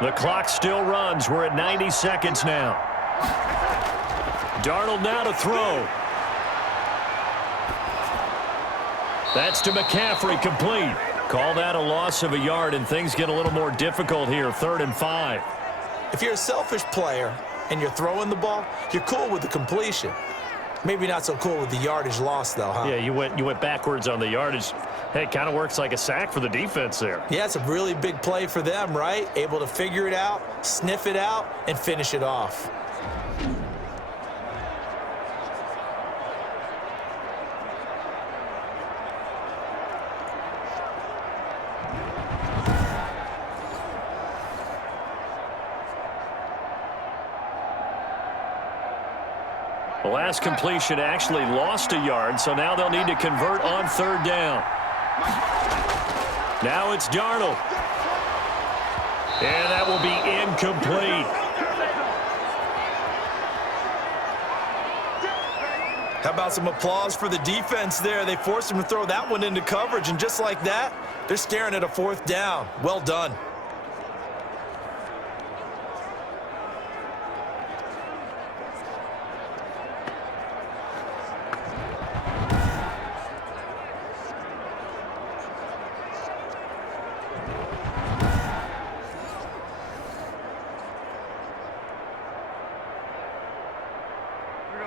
The clock still runs. We're at 90 seconds now. Darnold now to throw. That's to McCaffrey, complete. Call that a loss of a yard, and things get a little more difficult here. 3rd and 5. If you're a selfish player and you're throwing the ball, you're cool with the completion. Maybe not so cool with the yardage loss, though, huh? Yeah, you went backwards on the yardage. Hey, it kind of works like a sack for the defense there. Yeah, it's a really big play for them, right? Able to figure it out, sniff it out, and finish it off. The last completion actually lost a yard, so now they'll need to convert on 3rd down. Now it's Darnold. And that will be incomplete. How about some applause for the defense there? They forced him to throw that one into coverage, and just like that, they're staring at a 4th down. Well done.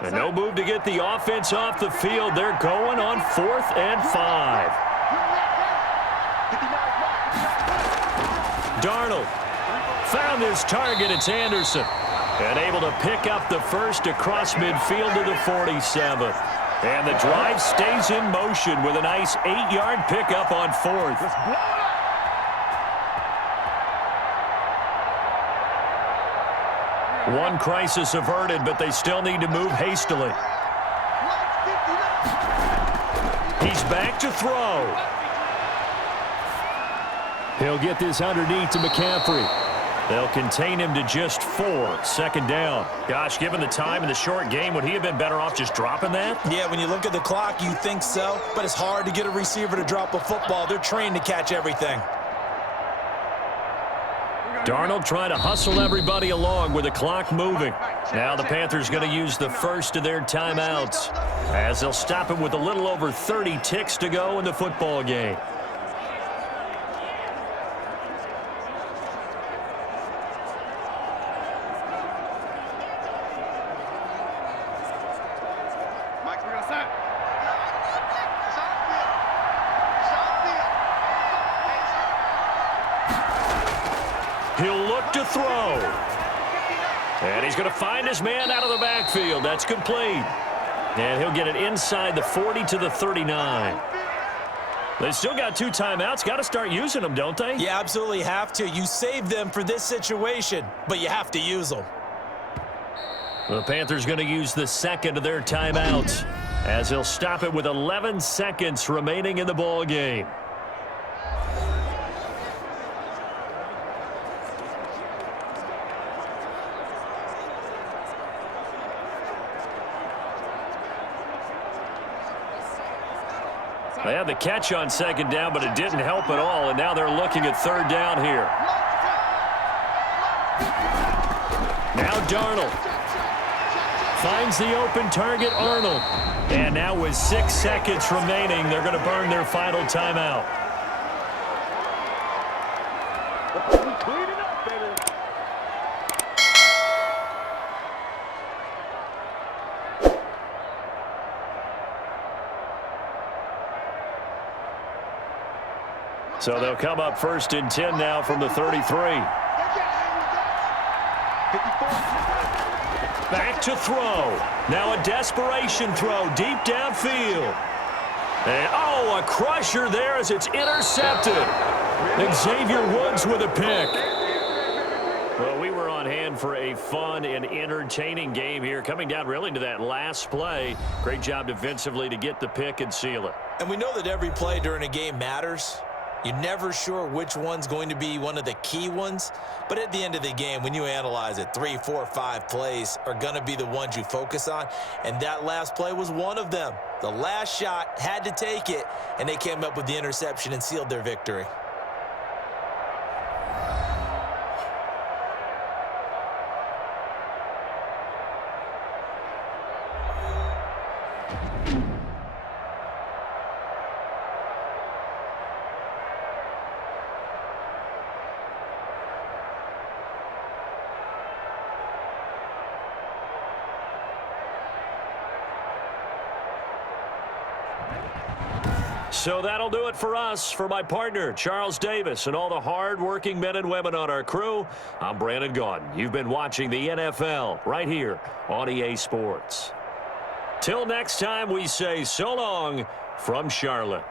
And no move to get the offense off the field. They're going on 4th and 5. Darnold found his target. It's Anderson. And able to pick up the first across midfield to the 47. And the drive stays in motion with a nice 8-yard pickup on 4th. One crisis averted, but they still need to move hastily. He's back to throw. He'll get this underneath to McCaffrey. They'll contain him to just 4. Second down. Gosh, given the time in the short game, would he have been better off just dropping that? Yeah, when you look at the clock, you think so, but it's hard to get a receiver to drop a football. They're trained to catch everything. Darnold trying to hustle everybody along with the clock moving. Now the Panthers going to use the first of their timeouts as they'll stop him with a little over 30 ticks to go in the football game. He'll look to throw. And he's going to find his man out of the backfield. That's complete. And he'll get it inside the 40 to the 39. They still got 2 timeouts. Got to start using them, don't they? You absolutely have to. You save them for this situation, but you have to use them. The Panthers going to use the second of their timeouts as he'll stop it with 11 seconds remaining in the ball game. They had the catch on second down, but it didn't help at all, and now they're looking at third down here. Now Darnold finds the open target, Arnold. And now with 6 seconds remaining, they're going to burn their final timeout. So they'll come up 1st and 10 now from the 33. Back to throw. Now a desperation throw deep downfield. And, oh, a crusher there as it's intercepted. Xavier Woods with a pick. Well, we were on hand for a fun and entertaining game here, coming down really to that last play. Great job defensively to get the pick and seal it. And we know that every play during a game matters. You're never sure which one's going to be one of the key ones. But at the end of the game, when you analyze it, 3, 4, 5 plays are going to be the ones you focus on. And that last play was one of them. The last shot had to take it, and they came up with the interception and sealed their victory. So that'll do it for us. For my partner, Charles Davis, and all the hard-working men and women on our crew, I'm Brandon Gaudin. You've been watching the NFL right here on EA Sports. Till next time, we say so long from Charlotte.